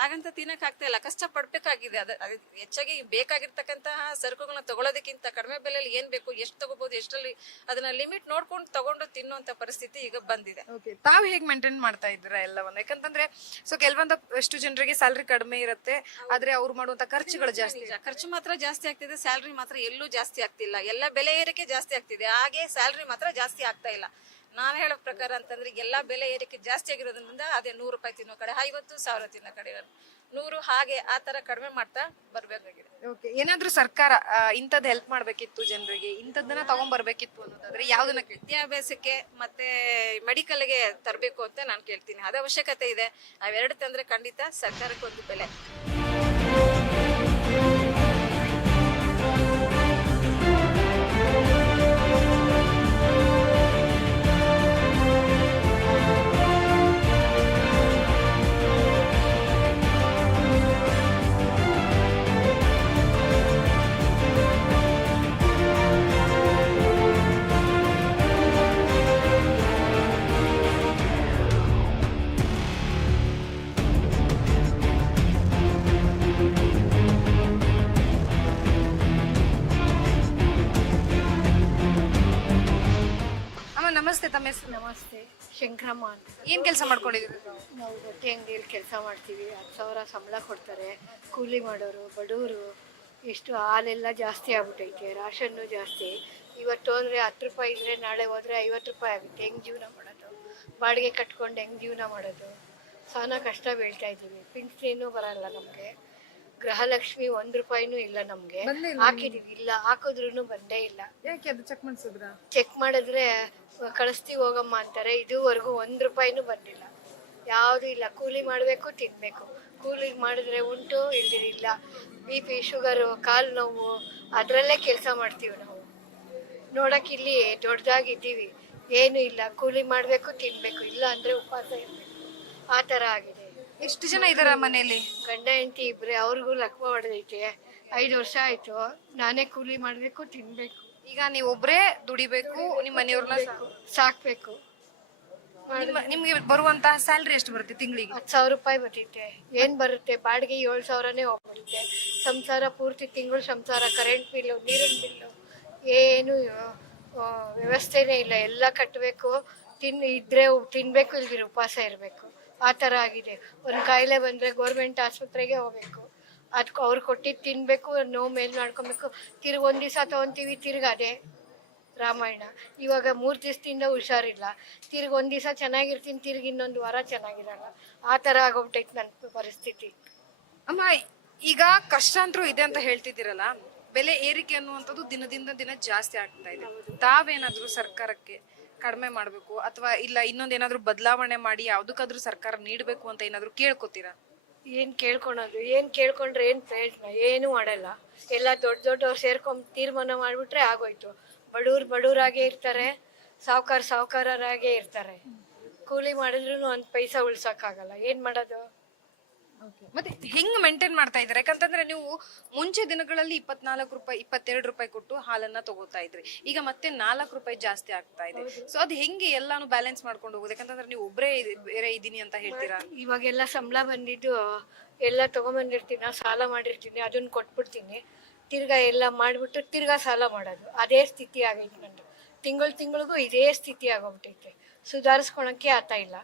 ಹಾಗಂತ ತಿನ್ನಕ್ ಆಗ್ತಾ ಇಲ್ಲ. ಕಷ್ಟ ಪಡ್ಬೇಕಾಗಿದೆ ಅದ ಅದ್ ಹೆಚ್ಚಾಗಿ ಬೇಕಾಗಿರ್ತಕ್ಕಂತಹ ಸರಕುಗಳನ್ನ ತಗೊಳ್ಳೋದಕ್ಕಿಂತ ಕಡಿಮೆ ಬೆಲೆಯಲ್ಲಿ ಏನ್ ಬೇಕು ಎಷ್ಟು ತಗೋಬಹುದು ಎಷ್ಟರಲ್ಲಿ ಅದನ್ನ ಲಿಮಿಟ್ ನೋಡ್ಕೊಂಡು ತಗೊಂಡು ತಿನ್ನುವಂತ ಪರಿಸ್ಥಿತಿ ಈಗ ಬಂದಿದೆ. ತಾವ್ ಹೇಗ್ ಮೇಂಟೈನ್ ಮಾಡ್ತಾ ಇದ್ದೀರಾ ಎಲ್ಲವನ್ನ? ಯಾಕಂತಂದ್ರೆ ಸೊ ಕೆಲವೊಂದು ಎಷ್ಟು ಜನರಿಗೆ ಸ್ಯಾಲ್ರಿ ಕಡಿಮೆ ಇರುತ್ತೆ ಆದ್ರೆ ಅವ್ರು ಮಾಡುವಂತ ಖರ್ಚುಗಳು ಜಾಸ್ತಿ ನಿಜ. ಖರ್ಚು ಮಾತ್ರ ಜಾಸ್ತಿ ಆಗ್ತಿದೆ ಸ್ಯಾಲ್ರಿ ಮಾತ್ರ ಎಲ್ಲೂ ಜಾಸ್ತಿ ಆಗ್ತಿಲ್ಲ. ಎಲ್ಲ ಬೆಲೆ ಏರಿಕೆ ಜಾಸ್ತಿ ಆಗ್ತಿದೆ. ಹಾಗೆ ಸ್ಯಾಲ್ರಿ ಮಾತ್ರ ಜಾಸ್ತಿ ಆಗ್ತಾ ಇಲ್ಲ. ನಾನು ಹೇಳೋ ಪ್ರಕಾರ ಅಂತಂದ್ರೆ ಎಲ್ಲಾ ಬೆಲೆ ಏರಿಕೆ ಜಾಸ್ತಿ ಆಗಿರೋದ್ರಿಂದ ಅದೇ ನೂರು ರೂಪಾಯಿ ತಿನ್ನೋ ಕಡೆ ಐವತ್ತು ಸಾವಿರ ತಿನ್ನೋ ಕಡೆ ನೂರು ಹಾಗೆ ಆ ತರ ಕಡಿಮೆ ಮಾಡ್ತಾ ಬರ್ಬೇಕಾಗಿದೆ. ಓಕೆ ಏನಾದ್ರೂ ಸರ್ಕಾರ ಇಂಥದ್ದು ಹೆಲ್ಪ್ ಮಾಡ್ಬೇಕಿತ್ತು ಜನರಿಗೆ ಇಂಥದ್ದನ್ನ ತಗೊಂಡ್ ಬರ್ಬೇಕಿತ್ತು ಅನ್ನೋದಾದ್ರೆ ಯಾವ್ದನ್ನ? ವಿದ್ಯಾಭ್ಯಾಸಕ್ಕೆ ಮತ್ತೆ ಮೆಡಿಕಲ್ಗೆ ತರಬೇಕು ಅಂತ ನಾನು ಕೇಳ್ತೀನಿ. ಅದ ಅವಶ್ಯಕತೆ ಇದೆ. ಅವೆರಡು ತಂದ್ರೆ ಖಂಡಿತ ಸರ್ಕಾರಕ್ಕೆ ಒಂದು ಬೆಲೆ. ನಮಸ್ತೆ ಶಂಕ್ರಮ್ಮ ಅಂತ. ಏನ್ ಕೆಲಸ ಮಾಡ್ಕೊಂಡಿದ್ದೀರಿ? ನಾವು ಬಟ್ಟೆ ಅಂಗಡಿಯಲ್ಲಿ ಕೆಲಸ ಮಾಡ್ತೀವಿ. ಹತ್ತು ಸಾವಿರ ಸಂಬಳ ಕೊಡ್ತಾರೆ. ಕೂಲಿ ಮಾಡೋರು ಬಡವರು ಎಷ್ಟು ಹಾಲೆಲ್ಲ ಜಾಸ್ತಿ ಆಗ್ಬಿಟ್ಟೈತೆ ರಾಷನ್ನು ಜಾಸ್ತಿ. ಇವತ್ತು ಹೋದ್ರೆ ಹತ್ತು ರೂಪಾಯಿ ಇದ್ರೆ ನಾಳೆ ಹೋದ್ರೆ ಐವತ್ತು ರೂಪಾಯಿ ಆಗುತ್ತೆ. ಹೆಂಗೆ ಜೀವನ ಮಾಡೋದು? ಬಾಡಿಗೆ ಕಟ್ಕೊಂಡು ಹೆಂಗೆ ಜೀವನ ಮಾಡೋದು? ಸಹನ ಕಷ್ಟ ಬೀಳ್ತಾ ಇದ್ದೀವಿ. ಪಿಂಚಣಿನೂ ಬರಲ್ಲ ನಮಗೆ. ಗೃಹಲಕ್ಷ್ಮಿ ಒಂದ್ ರೂಪಾಯಿನೂ ಇಲ್ಲ ನಮ್ಗೆ. ಬಂದೇ ಇಲ್ಲ. ಹಾಕಿದೀವಿ. ಇಲ್ಲ ಹಾಕಿದ್ರು ಬಂದೇ ಇಲ್ಲ. ಯಾಕೆ ಅದು ಚೆಕ್ ಮಾಡಿಸಿದ್ರ? ಚೆಕ್ ಮಾಡಿದ್ರೆ ಕಳಿಸ್ತೀವಿ ಹೋಗಮ್ಮ ಅಂತಾರೆ. ಇದುವರೆಗೂ ಒಂದ್ ರೂಪಾಯಿನೂ ಬಂದಿಲ್ಲ. ಯಾವ್ದು ಇಲ್ಲ. ಕೂಲಿ ಮಾಡಬೇಕು ತಿನ್ನಬೇಕು ಕೂಲಿ ಮಾಡಿದ್ರೆ ಉಂಟು ಇಲ್ದಿರಿಲ್ಲ ಬಿ ಪಿ ಶುಗರು ಕಾಲು ನೋವು ಅದರಲ್ಲೇ ಕೆಲಸ ಮಾಡ್ತೀವಿ ನಾವು. ನೋಡಕ್ ಇಲ್ಲಿ ದೊಡ್ಡದಾಗಿದ್ದೀವಿ. ಏನು ಇಲ್ಲ. ಕೂಲಿ ಮಾಡಬೇಕು ತಿನ್ನಬೇಕು ಇಲ್ಲ ಅಂದ್ರೆ ಉಪವಾಸ ಇರಬೇಕು. ಆ ತರ ಆಗಿದೆ. ಎಷ್ಟು ಜನ ಇದಾರ ಮನೆಯಲ್ಲಿ? ಗಂಡ ಹೆಂಡತಿ ಇಬ್ರೆ ಅವ್ರಿಗೂ ಲಕ್ವ ಹೊಡೆದೈತೆ. ಐದು ವರ್ಷ ಆಯ್ತು. ನಾನೇ ಕೂಲಿ ಮಾಡಬೇಕು ತಿನ್ನಬೇಕು ಈಗ ನೀವು ಒಬ್ರೇ ದುಡಿಬೇಕು ನಿಮ್ಮ ಮನೆಯವ್ರನ್ನ ಸಾಕ್ಬೇಕು. ನಿಮ್ಮ- ನಿಮ್ಗೆ ಬರುವಂತಹ ಸ್ಯಾಲ್ರಿ ಎಷ್ಟು ಬರುತ್ತೆ ತಿಂಗಳಿಗೆ? ಹತ್ತು ಸಾವಿರ ರೂಪಾಯಿ ಬರ್ತೈತೆ. ಏನು ಬರುತ್ತೆ? ಬಾಡಿಗೆ ಏಳು ಸಾವಿರನೇ ಹೋಗ್ಬಿಡುತ್ತೆ ಸಂಸಾರ ಪೂರ್ತಿ ತಿಂಗಳು ಸಂಸಾರ ಕರೆಂಟ್ ಬಿಲ್ಲು ನೀರಿನ ಬಿಲ್ಲು ಏನು ಆ, ವ್ಯವಸ್ಥೆನೇ ಇಲ್ಲ. ಎಲ್ಲ ಕಟ್ಟಬೇಕು ತಿನ್ ಇದ್ರೆ ತಿನ್ಬೇಕು ಇಲ್ದಿರ ಉಪವಾಸ ಇರಬೇಕು. ಆ ಥರ ಆಗಿದೆ. ಒಂದು ಕಾಯಿಲೆ ಬಂದರೆ ಗೌರ್ಮೆಂಟ್ ಆಸ್ಪತ್ರೆಗೆ ಹೋಗ್ಬೇಕು. ಅದಕ್ಕೆ ಅವ್ರು ಕೊಟ್ಟಿದ್ದು ತಿನ್ನಬೇಕು ನೋವು ಮೇಲ್ ಮಾಡ್ಕೊಬೇಕು. ತಿರ್ಗಿ ಒಂದು ದಿವಸ ತೊಗೊತೀವಿ ಅದೇ ರಾಮಾಯಣ. ಇವಾಗ ಮೂರು ದಿವಸದಿಂದ ಹುಷಾರಿಲ್ಲ. ತಿರ್ಗಿ ಒಂದು ದಿವಸ ಚೆನ್ನಾಗಿರ್ತೀನಿ, ತಿರ್ಗಿ ಇನ್ನೊಂದು ವಾರ ಚೆನ್ನಾಗಿರಲ್ಲ. ಆ ಥರ ಆಗೋಗ್ಬಿಟ್ಟೈತೆ ನನ್ನ ಪರಿಸ್ಥಿತಿ. ಅಮ್ಮ, ಈಗ ಕಷ್ಟ ಅಂತರೂ ಇದೆ ಅಂತ ಹೇಳ್ತಿದ್ದೀರಲ್ಲ? ಬೆಲೆ ಏರಿಕೆ ಅನ್ನುವಂಥದ್ದು ದಿನದಿಂದ ದಿನ ಜಾಸ್ತಿ ಆಗ್ತಾ ಇದೆ. ತಾವೇನಾದರೂ ಸರ್ಕಾರಕ್ಕೆ ಕಡಿಮೆ ಮಾಡಬೇಕು ಅಥವಾ ಇಲ್ಲ ಇನ್ನೊಂದೇನಾದ್ರೂ ಬದಲಾವಣೆ ಮಾಡಿ ಯಾವ್ದಕ್ಕಾದ್ರೂ ಸರ್ಕಾರ ನೀಡಬೇಕು ಅಂತ ಏನಾದರೂ ಕೇಳ್ಕೊತೀರಾ? ಏನು ಕೇಳ್ಕೊಳೋದು, ಏನು ಕೇಳ್ಕೊಂಡ್ರೆ ಏನು ಪ್ರಯೋಜನ ಏನೂ ಮಾಡಲ್ಲ. ಎಲ್ಲ ದೊಡ್ಡ ದೊಡ್ಡವ್ರು ಸೇರ್ಕೊಂಡು ತೀರ್ಮಾನ ಮಾಡಿಬಿಟ್ರೆ ಆಗೋಯ್ತು. ಬಡವ್ರು ಬಡವರಾಗೇ ಇರ್ತಾರೆ, ಸಾವುಕಾರ ಸಾವುಕಾರರಾಗೇ ಇರ್ತಾರೆ. ಕೂಲಿ ಮಾಡಿದ್ರು ಒಂದು ಪೈಸಾ ಉಳ್ಸೋಕ್ಕಾಗಲ್ಲ. ಏನು ಮಾಡೋದು? ಮತ್ತೆ ಹೆಂಗ್ ಮೇಂಟೈನ್ ಮಾಡ್ತಾ ಇದ್ದಾರೆ? ಯಾಕಂತಂದ್ರೆ ನೀವು ಮುಂಚೆ ದಿನಗಳಲ್ಲಿ ಇಪ್ಪತ್ನಾಲ್ಕು ರೂಪಾಯಿ ಇಪ್ಪತ್ತೆರಡು ರೂಪಾಯಿ ಕೊಟ್ಟು ಹಾಲನ್ನ ತಗೋತಾ ಇದ್ರಿ. ಈಗ ಮತ್ತೆ ನಾಲ್ಕು ರೂಪಾಯಿ ಜಾಸ್ತಿ ಆಗ್ತಾ ಇದೆ. ಸೊ ಅದು ಹೆಂಗೆ ಎಲ್ಲಾನು ಬ್ಯಾಲೆನ್ಸ್ ಮಾಡ್ಕೊಂಡು ಹೋಗೋದು? ಯಾಕಂತಂದ್ರೆ ನೀವು ಒಬ್ಬರೇ ಬೇರೆ ಇದೀನಿ ಅಂತ ಹೇಳ್ತೀರಾ? ಇವಾಗೆಲ್ಲ ಸಂಬಳ ಬಂದಿದ್ದು ಎಲ್ಲ ತಗೊಂಬಂದಿರ್ತೀನಿ ಸಾಲ ಮಾಡಿರ್ತೀನಿ ಅದನ್ನ ಕೊಟ್ಬಿಡ್ತೀನಿ. ತಿರ್ಗಾ ಎಲ್ಲ ಮಾಡಿಬಿಟ್ಟು ತಿರ್ಗಾ ಸಾಲ ಮಾಡೋದು. ಅದೇ ಸ್ಥಿತಿ ಆಗೈತೆ ನಂದು. ತಿಂಗಳು ತಿಂಗಳಿಗೂ ಇದೇ ಸ್ಥಿತಿ ಆಗೋಗ್ಬಿಟ್ಟೈತೆ ಸುಧಾರಿಸ್ಕೊಳಕ್ಕೆ ಆತ ಇಲ್ಲ.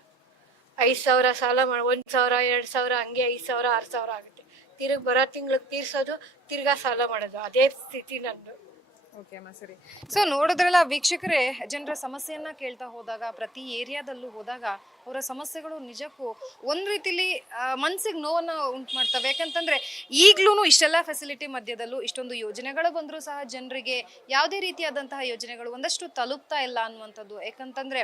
ಐದು ಸಾವಿರ ಸಾಲ ಮಾಡಿ, ಒಂದು ಸಾವಿರ, ಎರಡು ಸಾವಿರ, ಹಂಗೆ ಐದು ಸಾವಿರ, ಆರು ಸಾವಿರ ಆಗುತ್ತೆ. ತಿರ್ಗಿ ಬರೋ ತಿಂಗ್ಳಿಗೆ ತೀರ್ಸೋದು ತಿರ್ಗಾ ಸಾಲ ಮಾಡೋದು. ಅದೇ ಸ್ಥಿತಿ ನಂದು. ಓಕೆ ಅಮ್ಮ, ಸರಿ. ಸೊ ನೋಡಿದ್ರಲ್ಲ ವೀಕ್ಷಕರೇ, ಜನರ ಸಮಸ್ಯೆಯನ್ನ ಕೇಳ್ತಾ ಹೋದಾಗ, ಪ್ರತಿ ಏರಿಯಾದಲ್ಲೂ ಹೋದಾಗ ಅವರ ಸಮಸ್ಯೆಗಳು ನಿಜಕ್ಕೂ ಒಂದ್ ರೀತಿಲಿ ಮನ್ಸಿಗೆ ನೋವನ್ನ ಉಂಟು ಮಾಡ್ತವೆ. ಯಾಕಂತಂದ್ರೆ ಈಗ್ಲೂ ಇಷ್ಟೆಲ್ಲ ಫೆಸಿಲಿಟಿ ಮಧ್ಯದಲ್ಲೂ ಇಷ್ಟೊಂದು ಯೋಜನೆಗಳು ಬಂದರೂ ಸಹ ಜನರಿಗೆ ಯಾವುದೇ ರೀತಿಯಾದಂತಹ ಯೋಜನೆಗಳು ಒಂದಷ್ಟು ತಲುಪ್ತಾ ಇಲ್ಲ ಅನ್ನುವಂಥದ್ದು. ಯಾಕಂತಂದ್ರೆ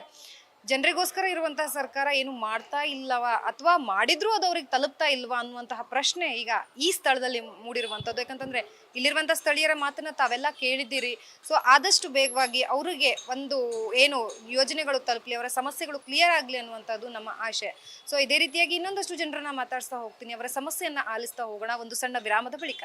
ಜನರಿಗೋಸ್ಕರ ಇರುವಂತಹ ಸರ್ಕಾರ ಏನು ಮಾಡ್ತಾ ಇಲ್ಲವಾ? ಅಥವಾ ಮಾಡಿದ್ರು ಅದು ಅವ್ರಿಗೆ ತಲುಪ್ತಾ ಇಲ್ವಾ ಅನ್ನುವಂತಹ ಪ್ರಶ್ನೆ ಈಗ ಈ ಸ್ಥಳದಲ್ಲಿ ಮೂಡಿರುವಂಥದ್ದು. ಯಾಕಂತಂದ್ರೆ ಇಲ್ಲಿರುವಂತಹ ಸ್ಥಳೀಯರ ಮಾತನ್ನ ತಾವೆಲ್ಲ ಕೇಳಿದ್ದೀರಿ. ಸೊ ಆದಷ್ಟು ಬೇಗವಾಗಿ ಅವರಿಗೆ ಒಂದು ಏನು ಯೋಜನೆಗಳು ತಲುಪಲಿ, ಅವರ ಸಮಸ್ಯೆಗಳು ಕ್ಲಿಯರ್ ಆಗಲಿ ಅನ್ನುವಂಥದ್ದು ನಮ್ಮ ಆಶೆ. ಸೊ ಇದೇ ರೀತಿಯಾಗಿ ಇನ್ನೊಂದಷ್ಟು ಜನರನ್ನ ಮಾತಾಡಿಸ್ತಾ ಹೋಗ್ತೀನಿ. ಅವರ ಸಮಸ್ಯೆಯನ್ನ ಆಲಿಸ್ತಾ ಹೋಗೋಣ. ಒಂದು ಸಣ್ಣ ವಿರಾಮದ ಬಳಿಕ.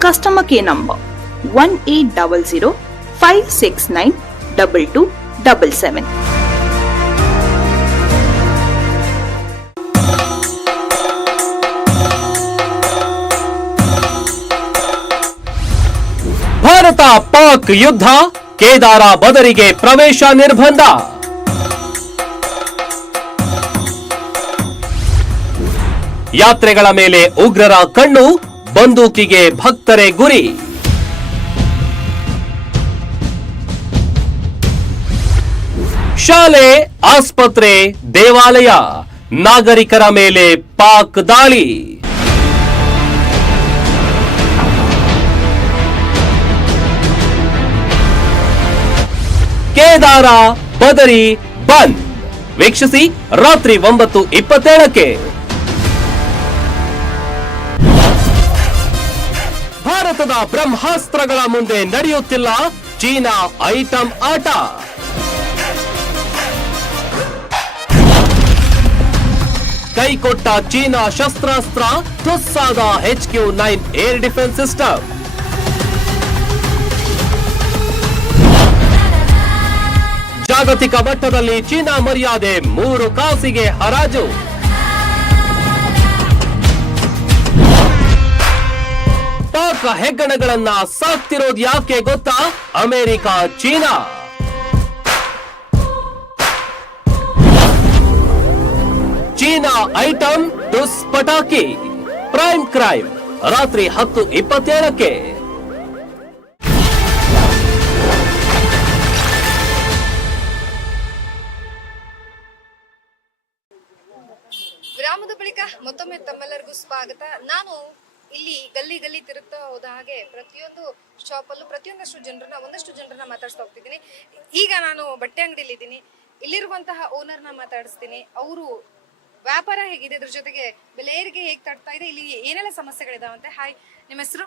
Customer care number 1800 569 2277. Bharat Pak ಯುದ್ಧ, ಕೇದಾರ ಬದರಿಗೆ ಪ್ರವೇಶ ನಿರ್ಬಂಧ ಯಾತ್ರೆಗಳ ಮೇಲೆ ಉಗ್ರರ ಕಣ್ಣು ಬಂದೂಕಿಗೆ ಭಕ್ತರೇ ಗುರಿ. ಶಾಲೆ, ಆಸ್ಪತ್ರೆ, ದೇವಾಲಯ, ನಾಗರಿಕರ ಮೇಲೆ ಪಾಕ್ ದಾಳಿ. ಕೇದಾರ ಬದರಿ ಬಂದ್. ವೀಕ್ಷಿಸಿ ರಾತ್ರಿ ಒಂಬತ್ತು ಇಪ್ಪತ್ತೇಳಕ್ಕೆ. ಭಾರತದ ಬ್ರಹ್ಮಾಸ್ತ್ರಗಳ ಮುಂದೆ ನಡೆಯುತ್ತಿಲ್ಲ ಚೀನಾ ಐಟಂ ಆಟ. ಕೈಕೊಟ್ಟ ಚೀನಾ ಶಸ್ತ್ರಾಸ್ತ್ರ ತುಸ್ಸಾದ H Q nine air defence system. ಜಾಗತಿಕ ಮಟ್ಟದಲ್ಲಿ ಚೀನಾ ಮರ್ಯಾದೆ ಮೂರು ಕಾಸಿಗೆ ಹರಾಜು. ಪಾಕ್ ಹೆಗ್ಗಣಗಳನ್ನ ಸಾಕ್ತಿರೋದು ಯಾಕೆ ಗೊತ್ತಾ? America, China. ಚೀನಾ ಐಟಂ ಟುಸ್ ಪಟಾಕಿ ಪ್ರೈಮ್ ಕ್ರೈಮ್, ರಾತ್ರಿ ಹತ್ತು ಇಪ್ಪತ್ತೇಳಕ್ಕೆ. ಗ್ರಾಮದ ಬಳಿಕ ಮತ್ತೊಮ್ಮೆ ತಮ್ಮೆಲ್ಲರಿಗೂ ಸ್ವಾಗತ. ನಾನು ಇಲ್ಲಿ ಗಲ್ಲಿ ಗಲ್ಲಿ ತಿರುಗ್ತಾ ಹೋದ ಹಾಗೆ ಪ್ರತಿಯೊಂದು ಶಾಪಲ್ಲೂ ಪ್ರತಿಯೊಂದಷ್ಟು ಜನರನ್ನ ಒಂದಷ್ಟು ಜನರನ್ನ ಮಾತಾಡ್ಸ್ತಾ ಹೋಗ್ತಿದ್ದೀನಿ. ಈಗ ನಾನು ಬಟ್ಟೆ ಅಂಗಡಿಲಿ ಇದ್ದೀನಿ. ಇಲ್ಲಿರುವಂತಹ ಓನರ್ನ ಮಾತಾಡಿಸ್ತೀನಿ. ಅವರು ವ್ಯಾಪಾರ ಹೇಗಿದೆ ಇದ್ರ ಜೊತೆಗೆ ಬೆಲೆ ಏರಿಕೆ ಹೇಗೆ ತಡ್ತಾ ಇದೆ ಇಲ್ಲಿ ಏನೆಲ್ಲ ಸಮಸ್ಯೆಗಳಿದಾವಂತೆ? ಹಾಯ್ ನಿಮ್ಮ ಹೆಸರು?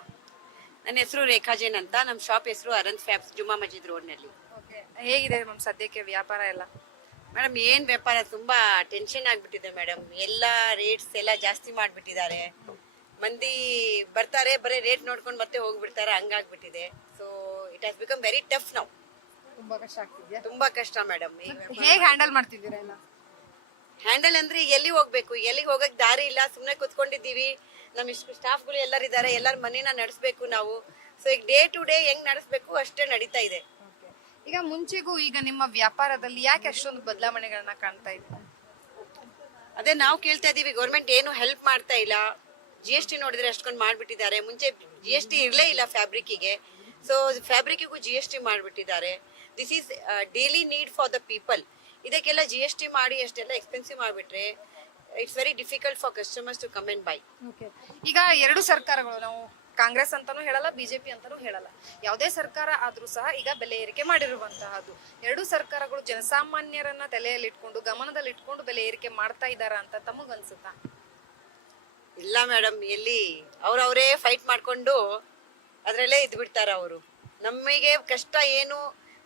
ನನ್ನ ಹೆಸರು ರೇಖಾ ಜೈನ್ ಅಂತ. ನಮ್ಮ ಶಾಪ್ ಹೆಸರು ಅರಂತ್ ಫ್ಯಾಬ್ಸ್ ಜುಮ್ಮಾ ಮಸ್ಜಿದ್ ರೋಡ್ನಲ್ಲಿ ಓಕೆ ಹೇಗಿದೆ ಮ್ಯಾಮ್ ಸದ್ಯಕ್ಕೆ ವ್ಯಾಪಾರ ಎಲ್ಲ? ಮೇಡಮ್ ಏನ್ ವ್ಯಾಪಾರ? ತುಂಬಾ ಟೆನ್ಷನ್ ಆಗ್ಬಿಟ್ಟಿದೆ ಮೇಡಮ್. ಎಲ್ಲ ರೇಟ್ಸ್ ಎಲ್ಲ ಜಾಸ್ತಿ ಮಾಡ್ಬಿಟ್ಟಿದ್ದಾರೆ. ಮಂದಿ ಬರ್ತಾರೆ ಬರೀ ರೇಟ್ ನೋಡ್ಕೊಂಡು ಮತ್ತೆ ಹೋಗ್ಬಿಡ್ತಾರೆ ಹಂಗಾಗ್ಬಿಟ್ಟಿದೆ. So it has become very tough ನಾವು ತುಂಬಾ ಕಷ್ಟ ಆಗ್ತಿದ್ಯಾ? ತುಂಬಾ ಕಷ್ಟ ಮೇಡಮ್ ಹೇಗೆ ಹ್ಯಾಂಡಲ್ ಮಾಡ್ತಿದ್ದೀರಾ ಎಲ್ಲ ಹ್ಯಾಂಡಲ್ ಅಂದ್ರೆ ಎಲ್ಲಿ ಹೋಗ್ಬೇಕು? ಎಲ್ಲಿಗೆ ಹೋಗಕ್ ದಾರಿ ಇಲ್ಲ ಸುಮ್ನೆ ಕುತ್ಕೊಂಡಿದ್ದೀವಿ. ನಮ್ ಇಷ್ಟು ಸ್ಟಾಫ್ಗಳು ಎಲ್ಲರಿದ್ದಾರೆ ಎಲ್ಲರ ಮನೇನ ನಡೆಸ್ಬೇಕು ನಾವು. ಸೊ ಈಗ ಡೇ ಟು ಡೇ ಹೆಂಗ್ ನಡೆಸ್ಬೇಕು ಅಷ್ಟೇ ನಡೀತಾ ಇದೆ. ಈಗ ಮುಂಚೆಗೂ ಈಗ ನಿಮ್ಮ ವ್ಯಾಪಾರದಲ್ಲಿ ಯಾಕೆ ಅಷ್ಟೊಂದು ಬದಲಾವಣೆಗಳನ್ನ ಕಾಣ್ತಾ ಇದೆ ಅದೇ ನಾವು ಕೇಳ್ತಾ ಇದೀವಿ ಗೌರ್ಮೆಂಟ್ ಏನು ಹೆಲ್ಪ್ ಮಾಡ್ತಾ ಇಲ್ಲ. ಜಿ ಎಸ್ ಟಿ ನೋಡಿದ್ರೆ ಅಷ್ಟೊಂದು ಮಾಡಿಬಿಟ್ಟಿದ್ದಾರೆ. ಮುಂಚೆ ಜಿ ಎಸ್ ಟಿ ಇರಲೇ ಇಲ್ಲ ಫ್ಯಾಬ್ರಿಕ್ಕಿಗೆ ಸೊ ಫ್ಯಾಬ್ರಿಕ್ಕಿಗೂ ಜಿ ಎಸ್ ಟಿ ಮಾಡಿಬಿಟ್ಟಿದ್ದಾರೆ. This is daily need for the people ಇದಕ್ಕೆಲ್ಲ ಜಿ ಎಸ್ ಟಿ ಮಾಡಿ ಅಷ್ಟೆಲ್ಲ ಎಕ್ಸ್ಪೆನ್ಸಿವ್ ಮಾಡಿಬಿಟ್ರೆ it's very difficult for customers to come and buy ಈಗ ಎರಡು ಸರ್ಕಾರಗಳು, ನಾವು ಕಾಂಗ್ರೆಸ್ ಅಂತಾನೂ ಹೇಳಲ್ಲ ಬಿಜೆಪಿ ಅಂತಾನೂ ಹೇಳಲ್ಲ. ಯಾವುದೇ ಸರ್ಕಾರ ಆದ್ರೂ ಸಹ ಈಗ ಬೆಲೆ ಏರಿಕೆ ಮಾಡಿರುವಂತಹದ್ದು. ಎರಡು ಸರ್ಕಾರಗಳು ಜನಸಾಮಾನ್ಯರನ್ನ ತಲೆಯಲ್ಲಿಟ್ಕೊಂಡು, ಗಮನದಲ್ಲಿಟ್ಕೊಂಡು ಬೆಲೆ ಏರಿಕೆ ಮಾಡ್ತಾ ಇದ್ದಾರಾ ಅಂತ ತಮಗನ್ಸುತ್ತಾ? ಇಲ್ಲ ಮೇಡಮ್ ಎಲ್ಲಿ? ಅವ್ರವರೇ ಫೈಟ್ ಮಾಡ್ಕೊಂಡು ಅದರಲ್ಲೇ ಇದ್ ಬಿಡ್ತಾರೆ ಅವರು. ನಮಗೆ ಕಷ್ಟ ಏನು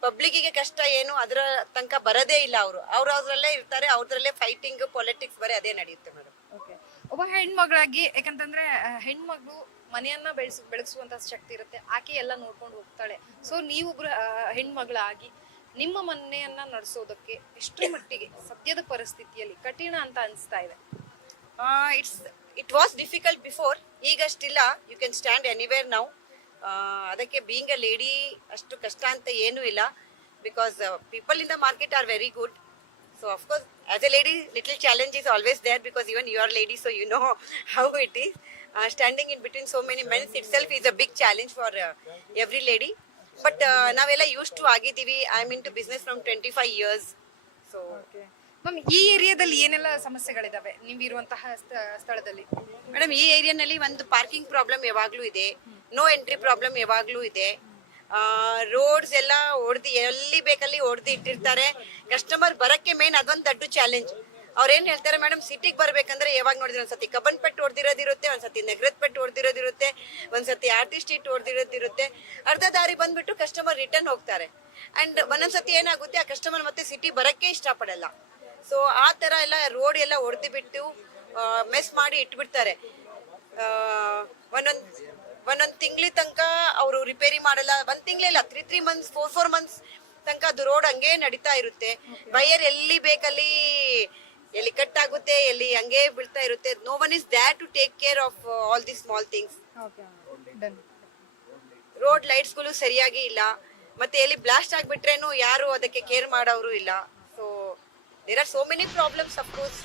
ಪಬ್ಲಿಕ್ಕಿಗೆ ಕಷ್ಟ ಏನು ಅದರ ತನಕ ಬರೋದೇ ಇಲ್ಲ ಅವರು. ಅವ್ರು ಅವ್ರಲ್ಲೇ ಇರ್ತಾರೆ ಅವ್ರದ್ರಲ್ಲೇ ಫೈಟಿಂಗ್ ಪೊಲಿಟಿಕ್ಸ್ ಬರೀ ಅದೇ ನಡೆಯುತ್ತೆ ಮೇಡಮ್ ಒಬ್ಬ ಹೆಣ್ಮಗಳಾಗಿ ಯಾಕಂತಂದ್ರೆ ಹೆಣ್ಮಗಳು ಮನೆಯನ್ನ ಬೆಳೆಸ ಬೆಳಗಿಸುವಂತ ಶಕ್ತಿ ಇರುತ್ತೆ. ಆಕೆ ಎಲ್ಲ ನೋಡ್ಕೊಂಡು ಹೋಗ್ತಾಳೆ. ಸೊ ನೀವೊಬ್ರು ಹೆಣ್ಮಗಳಾಗಿ ನಿಮ್ಮ ಮನೆಯನ್ನ ನಡೆಸೋದಕ್ಕೆ ಎಷ್ಟು ಮಟ್ಟಿಗೆ ಸದ್ಯದ ಪರಿಸ್ಥಿತಿಯಲ್ಲಿ ಕಠಿಣ ಅಂತ ಅನಿಸ್ತಾ ಇದೆ? It's it was difficult before ಈಗಷ್ಟಿಲ್ಲ. You can stand anywhere ನಾವು ಅದಕ್ಕೆ ಬೀಯಿಂಗ್ ಅ ಲೇಡಿ ಅಷ್ಟು ಕಷ್ಟ ಅಂತ ಏನೂ ಇಲ್ಲ. Because people in the market are very good so of course as a lady little challenge is always there because even you are lady so you know how it is standing in between so many mens itself is a big challenge for every lady but ನಾವೆಲ್ಲ use to ಆಗಿದ್ದೀವಿ. I mean to business from twenty five years so ma'am ಈ ಏರಿಯಾದಲ್ಲಿ ಏನೆಲ್ಲ ಸಮಸ್ಯೆಗಳಿದಾವೆ? ನೀವು ಇರುವಂತಹ ಸ್ಥ- ಸ್ಥಳದಲ್ಲಿ? Madam ಈ ಏರಿಯಾನಲ್ಲಿ ಒಂದು ಪಾರ್ಕಿಂಗ್ ಪ್ರಾಬ್ಲಮ್ ಯಾವಾಗ್ಲೂ ಇದೆ. ನೋ ಎಂಟ್ರಿ ಪ್ರಾಬ್ಲಮ್ ಯಾವಾಗ್ಲೂ ಇದೆ. ರೋಡ್ಸ್ ಎಲ್ಲ ಹೊಡೆದು ಎಲ್ಲಿ ಬೇಕಲ್ಲಿ ಹೊಡೆದು ಇಟ್ಟಿರ್ತಾರೆ. ಕಸ್ಟಮರ್ ಬರಕ್ಕೆ ಮೇನ್ ಅದೊಂದು ದೊಡ್ಡ ಚಾಲೆಂಜ್. ಅವ್ರೇನ್ ಹೇಳ್ತಾರೆ ಮೇಡಮ್ ಸಿಟಿಗೆ ಬರ್ಬೇಕಂದ್ರೆ ಯಾವಾಗ ನೋಡಿದ್ರೆ ಒಂದ್ಸತಿ ಕಬ್ಬನ್ ಪೆಟ್ಟು ಹೊಡೆದಿರೋದಿರುತ್ತೆ ಒಂದ್ಸತಿ ನಗರದ ಪೆಟ್ಟು ಹೊಡೆದಿರೋದಿರುತ್ತೆ ಒಂದ್ಸತಿ ಆರ್ತಿ ಸ್ಟ್ರೀಟ್ ಹೊಡೆದಿರೋದಿರುತ್ತೆ ಅರ್ಧ ದಾರಿ ಬಂದ್ಬಿಟ್ಟು ಕಸ್ಟಮರ್ ರಿಟರ್ನ್ ಹೋಗ್ತಾರೆ. ಅಂಡ್ ಒಂದೊಂದ್ಸತಿ ಏನಾಗುತ್ತೆ ಆ ಕಸ್ಟಮರ್ ಮತ್ತೆ ಸಿಟಿ ಬರಕ್ಕೆ ಇಷ್ಟಪಡಲ್ಲ. ಸೊ ಆ ತರ ಎಲ್ಲ ರೋಡ್ ಎಲ್ಲ ಹೊಡೆದು ಬಿಟ್ಟು ಮೆಸ್ ಮಾಡಿ ಇಟ್ಬಿಡ್ತಾರೆ. ಒಂದೊಂದ್ ಒಂದೊಂದ್ ತಿಂಗ್ಳಿ ತನಕ ಅವರು ರಿಪೇರಿ ಮಾಡಲ್ಲ. ಒಂದ್ ತಿಂಗಳಿಲ್ಲ three three months four four months ತನಕ ಅದು ರೋಡ್ ಹಂಗೆ ನಡೀತಾ ಇರುತ್ತೆ. ವೈಯರ್ ಎಲ್ಲಿ ಬೇಕಲ್ಲಿ ಎಲ್ಲಿ ಕಟ್ ಆಗುತ್ತೆ ಎಲ್ಲಿ ಹಂಗೆ ಬೀಳ್ತಾ ಇರುತ್ತೆ. No one is that to take care of all the small things road ಲೈಟ್ಸ್ಗಳು ಸರಿಯಾಗಿ ಇಲ್ಲ. ಮತ್ತೆ ಎಲ್ಲಿ ಬ್ಲಾಸ್ಟ್ ಆಗ್ಬಿಟ್ರೇನು ಯಾರು ಅದಕ್ಕೆ ಕೇರ್ ಮಾಡೋರು ಇಲ್ಲ. So there are so many problems of course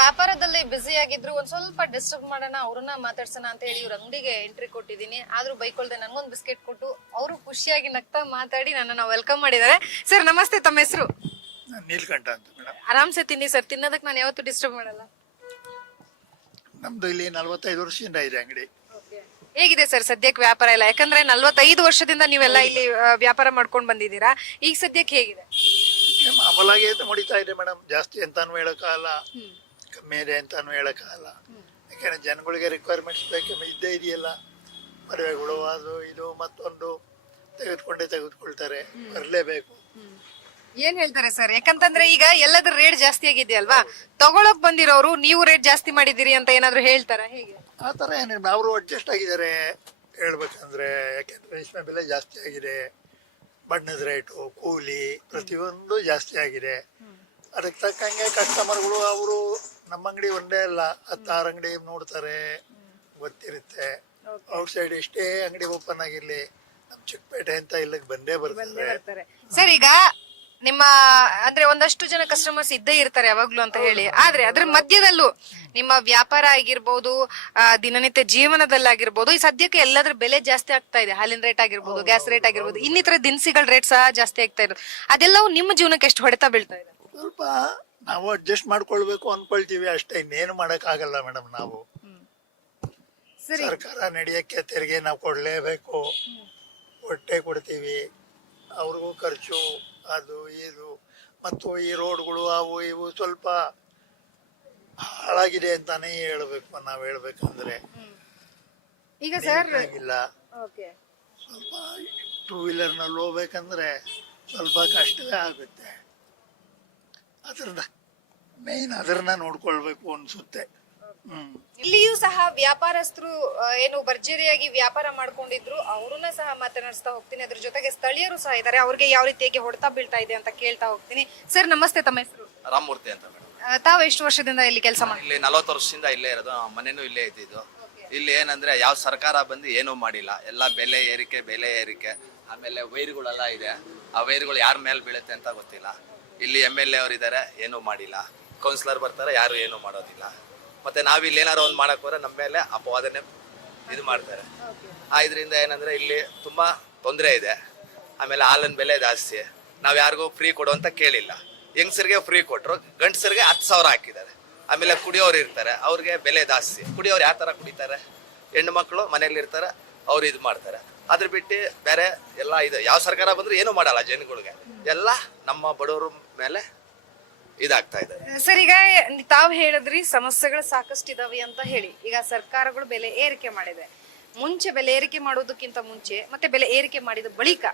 ವ್ಯಾಪಾರದಲ್ಲಿ ಬ್ಯುಸಿ ಆಗಿದ್ರು ಒಂದ್ ಸ್ವಲ್ಪ ಡಿಸ್ಟರ್ಬ್ ಮಾಡೋಣ ಅವ್ರನ್ನ ಮಾತಾಡ್ಸೋಣ ಅಂತ ಹೇಳಿ ಇವ್ರ ಅಂಗಡಿಗೆ ಎಂಟ್ರಿ ಕೊಟ್ಟಿದ್ದೀನಿ. ಆದ್ರೂ ಬೈಕೊಳ್ದೆ ನನ್ಗೊಂದ್ ಬಿಸ್ಕೆಟ್ ಕೊಟ್ಟು ಅವರು ಖುಷಿಯಾಗಿ ನಗ್ತಾ ಮಾತಾಡಿ ನನ್ನನ್ನ ವೆಲ್ಕಮ್ ಮಾಡಿದ್ದಾರೆ. ಸರ್ ನಮಸ್ತೆ ತಮ್ಮ ಹೆಸರು? ನೀಲ್ಕಂಠ ಅಂತ ಮೇಡಮ್ ಆರಾಮ್ಸೆ ತಿನ್ನಿ ಸರ್ ತಿನ್ನೋದಕ್ಕೆ ನಾನು ಯಾವತ್ತೂ ಡಿಸ್ಟರ್ಬ್ ಮಾಡಲ್ಲ. ನಮ್ದು ಇಲ್ಲಿ ನಲವತ್ತೈದು ವರ್ಷದಿಂದ ಇದೆ ಅಂಗಡಿ. ಹೇಗಿದೆ ಸರ್ ಸದ್ಯಕ್ಕೆ ವ್ಯಾಪಾರ ಇಲ್ಲ ಯಾಕಂದ್ರೆ ನಲ್ವತ್ತೈದು ವರ್ಷದಿಂದ ನೀವೆಲ್ಲ ಇಲ್ಲಿ ಆ, ವ್ಯಾಪಾರ ಮಾಡ್ಕೊಂಡು ಬಂದಿದ್ದೀರಾ? ಈಗ ಸದ್ಯಕ್ಕೆ ಹೇಗಿದೆ? ಮಾಮೂಲಾಗಿ ಮುಡಿತಾ ಇದೆ ಮೇಡಮ್ ಜಾಸ್ತಿ ಅಂತಾನು ಹೇಳಕ್ಕಾಗಲ್ಲ ಕಮ್ಮಿ ಇದೆ ಅಂತಾನು ಹೇಳಕ್ಕಾಗಲ್ಲ. ಯಾಕಂದ್ರೆ ಜನಗಳಿಗೆ ರಿಕ್ವೈರ್ಮೆಂಟ್ಸ್ ಬೇಕೆ ಇದ್ದೇ ಇದೆಯಲ್ಲ. ಮದುವೆಗಳು ಅದು ಇದು ಮತ್ತೊಂದು ತೆಗೆದುಕೊಂಡೇ ತೆಗೆದುಕೊಳ್ತಾರೆ. ಬರಲೇಬೇಕು. ಏನ್ ಹೇಳ್ತಾರೆ ಸರ್? ಯಾಕಂತಂದ್ರೆ ಈಗ ಎಲ್ಲದ್ರ ರೇಟ್ ಜಾಸ್ತಿ ಆಗಿದೆ ಅಲ್ವಾ? ತಗೊಳಕ್ ಬಂದಿರೋರು ನೀವು ರೇಟ್ ಜಾಸ್ತಿ ಮಾಡಿದಿರಿ ಅಂತ ಏನಾದ್ರು ಹೇಳ್ತಾರ? ಹೇಗೆ? ಆ ಥರ ಏನಿಲ್ಲ. ಅವರು ಅಡ್ಜಸ್ಟ್ ಆಗಿದ್ದಾರೆ ಹೇಳ್ಬೇಕಂದ್ರೆ. ಯಾಕೆಂದ್ರೆ ರೇಷ್ಮೆ ಬೆಲೆ ಜಾಸ್ತಿ ಆಗಿದೆ. ಬಣ್ಣದ ರೇಟು ಕೂಲಿ ಪ್ರತಿಯೊಂದು ಜಾಸ್ತಿ ಆಗಿದೆ. ಅದಕ್ಕೆ ತಕ್ಕಂಗೆ ಕಸ್ಟಮರ್ಗಳು ಅವರು ನಮ್ಮ ಅಂಗಡಿ ಒಂದೇ ಅಲ್ಲ ಹತ್ತಾರು ಅಂಗಡಿ ನೋಡ್ತಾರೆ ಗೊತ್ತಿರುತ್ತೆ. ಔಟ್ ಸೈಡ್ ಎಷ್ಟೇ ಅಂಗಡಿ ಓಪನ್ ಆಗಿರ್ಲಿ ನಮ್ ಚಿಕ್ಕಪೇಟೆ ಅಂತ ಇಲ್ಲಿಗೆ ಬಂದೇ ಬರ್ತಾರೆ. ಸರ್ ಈಗ ನಿಮ್ಮ ಅಂದ್ರೆ ಒಂದಷ್ಟು ಜನ ಕಸ್ಟಮರ್ಸ್ ಇದ್ದೇ ಇರ್ತಾರೆ ಯಾವಾಗ್ಲೂ ಅಂತ ಹೇಳಿ. ಆದ್ರೆ ಅದ್ರ ಮಧ್ಯದಲ್ಲೂ ನಿಮ್ಮ ವ್ಯಾಪಾರ ಆಗಿರ್ಬೋದು ದಿನನಿತ್ಯ ಜೀವನದಲ್ಲಾಗಿರ್ಬೋದು ಈ ಸದ್ಯಕ್ಕೆ ಎಲ್ಲದ್ರ ಬೆಲೆ ಜಾಸ್ತಿ ಆಗ್ತಾ ಇದೆ. ಹಾಲಿನ ರೇಟ್ ಆಗಿರ್ಬೋದು ಗ್ಯಾಸ್ ರೇಟ್ ಆಗಿರ್ಬೋದು ಇನ್ನಿತರ ದಿನಸಿಗಳ ರೇಟ್ ಸಹ ಜಾಸ್ತಿ ಆಗ್ತಾ ಇರೋದು. ಅದೆಲ್ಲವೂ ನಿಮ್ಮ ಜೀವನಕ್ಕೆ ಎಷ್ಟು ಹೊಡೆತ ಬೀಳ್ತಾ ಇದೆ? ಸ್ವಲ್ಪ ನಾವು ಅಡ್ಜಸ್ಟ್ ಮಾಡ್ಕೊಳ್ಬೇಕು ಅನ್ಕೊಳ್ತೀವಿ ಅಷ್ಟೇ ಇನ್ನೇನು ಆಗಲ್ಲ ಮೇಡಮ್ ನಾವು. ಸರಿ. ಸರ್ಕಾರ ನಡೆಯಕ್ಕೆ ತೆರಿಗೆ ನಾವು ಕೊಡಲೇಬೇಕು. ಹೊಟ್ಟೆ ಕೊಡ್ತೀವಿ. ಅವ್ರಿಗೂ ಖರ್ಚು ಅದು ಇದು. ಮತ್ತು ಈ ರೋಡ್ಗಳು ಅವು ಇವು ಸ್ವಲ್ಪ ಹಾಳಾಗಿದೆ ಅಂತಾನೆ ಹೇಳ್ಬೇಕು ನಾವು ಹೇಳ್ಬೇಕಂದ್ರೆ. ಈಗ ಸರ್ ಇಲ್ಲ ಸ್ವಲ್ಪ ಟೂ ವೀಲರ್ನಲ್ಲಿ ಹೋಗ್ಬೇಕಂದ್ರೆ ಸ್ವಲ್ಪ ಕಷ್ಟವೇ ಆಗುತ್ತೆ. ಅದ್ರನ್ನ ಮೇನ್ ಅದ್ರನ್ನ ನೋಡ್ಕೊಳ್ಬೇಕು ಅನ್ಸುತ್ತೆ. ಹ್ಮ್. ಇಲ್ಲಿಯೂ ಸಹ ವ್ಯಾಪಾರಸ್ಥರು ಆ, ಏನು ಭರ್ಜರಿಯಾಗಿ ವ್ಯಾಪಾರ ಮಾಡ್ಕೊಂಡಿದ್ರು ಅವ್ರನ್ನ ಸಹ ಮಾತನಾಡಿಸ್ತಾ ಹೋಗ್ತೀನಿ. ಅದ್ರ ಜೊತೆಗೆ ಸ್ಥಳೀಯರು ಸಹ ಇದ್ದಾರೆ. ಅವ್ರಿಗೆ ಯಾವ ರೀತಿಯಾಗಿ ಹೊಡೆತ ಬೀಳ್ತಾ ಇದೆ ಅಂತ ಕೇಳ್ತಾ ಹೋಗ್ತೀನಿ. ಸರ್ ನಮಸ್ತೆ ತಮ್ಮ ಹೆಸರು. ರಾಮಮೂರ್ತಿ ಅಂತ ಮೇಡಮ್. ಆ, ತಾವು ಎಷ್ಟು ವರ್ಷದಿಂದ ಇಲ್ಲಿ ಕೆಲಸ ಮಾಡಿ ಇಲ್ಲಿ ನಲವತ್ತು ವರ್ಷದಿಂದ ಇಲ್ಲೇ ಇರೋದು. ನಮ್ಮ ಮನೇನೂ ಇಲ್ಲೇ ಇದ್ದಿದ್ದು. ಇಲ್ಲಿ ಏನಂದ್ರೆ ಯಾವ ಸರ್ಕಾರ ಬಂದು ಏನೂ ಮಾಡಿಲ್ಲ. ಎಲ್ಲ ಬೆಲೆ ಏರಿಕೆ ಬೆಲೆ ಏರಿಕೆ. ಆಮೇಲೆ ವೈರ್ಗಳೆಲ್ಲ ಇದೆ. ಆ ವೈರ್ಗಳು ಯಾರ ಮೇಲೆ ಬೀಳುತ್ತೆ ಅಂತ ಗೊತ್ತಿಲ್ಲ. ಇಲ್ಲಿ ಎಂ ಎಲ್ ಎ ಅವ್ರು ಇದ್ದಾರೆ ಏನೂ ಮಾಡಿಲ್ಲ. ಕೌನ್ಸಿಲರ್ ಬರ್ತಾರೆ, ಯಾರು ಏನೂ ಮಾಡೋದಿಲ್ಲ. ಮತ್ತೆ ನಾವಿಲ್ಲಿ ಏನಾರು ಒಂದು ಮಾಡಕ್ ಹೋದ್ರೆ ನಮ್ಮ ಮೇಲೆ ಅಪವಾದನೆ ಇದು ಮಾಡ್ತಾರೆ. ಆ ಇದರಿಂದ ಏನಂದ್ರೆ ಇಲ್ಲಿ ತುಂಬಾ ತೊಂದರೆ ಇದೆ. ಆಮೇಲೆ ಹಾಲಿನ ಬೆಲೆ ಜಾಸ್ತಿ. ನಾವ್ ಯಾರಿಗೂ ಫ್ರೀ ಕೊಡು ಅಂತ ಕೇಳಿಲ್ಲ. ಹೆಂಗಸರಿಗೆ ಫ್ರೀ ಕೊಟ್ರು, ಗಂಡಸರಿಗೆ ಹತ್ತು ಸಾವಿರ ಹಾಕಿದ್ದಾರೆ. ಆಮೇಲೆ ಕುಡಿಯೋರು ಇರ್ತಾರೆ, ಅವ್ರಿಗೆ ಬೆಲೆ ಜಾಸ್ತಿ. ಕುಡಿಯೋರು ಯಾವ ತರ ಕುಡಿತಾರೆ? ಹೆಣ್ಣು ಮಕ್ಕಳು ಮನೇಲಿ ಇರ್ತಾರೆ ಅವ್ರು ಇದು ಮಾಡ್ತಾರೆ. ಅದ್ರ ಬಿಟ್ಟು ಬೇರೆ ಎಲ್ಲ ಇದು ಯಾವ ಸರ್ಕಾರ ಬಂದ್ರೆ ಏನು ಮಾಡಲ್ಲ ಜನಗಳಿಗೆ. ಎಲ್ಲ ನಮ್ಮ ಬಡವರ ಮೇಲೆ ಇದಾಗ್ತಾ ಇದೆ. ಸರ್, ಈಗ ತಾವು ಹೇಳಿದ್ರಿ ಸಮಸ್ಯೆಗಳು ಸಾಕಷ್ಟು ಇದಾವೆ ಅಂತ ಹೇಳಿ. ಈಗ ಸರ್ಕಾರಗಳು ಬೆಲೆ ಏರಿಕೆ ಮಾಡಿದೆ. ಮುಂಚೆ ಬೆಲೆ ಏರಿಕೆ ಮಾಡೋದಕ್ಕಿಂತ ಮುಂಚೆ ಮತ್ತೆ ಬೆಲೆ ಏರಿಕೆ ಮಾಡಿದ ಬಳಿಕ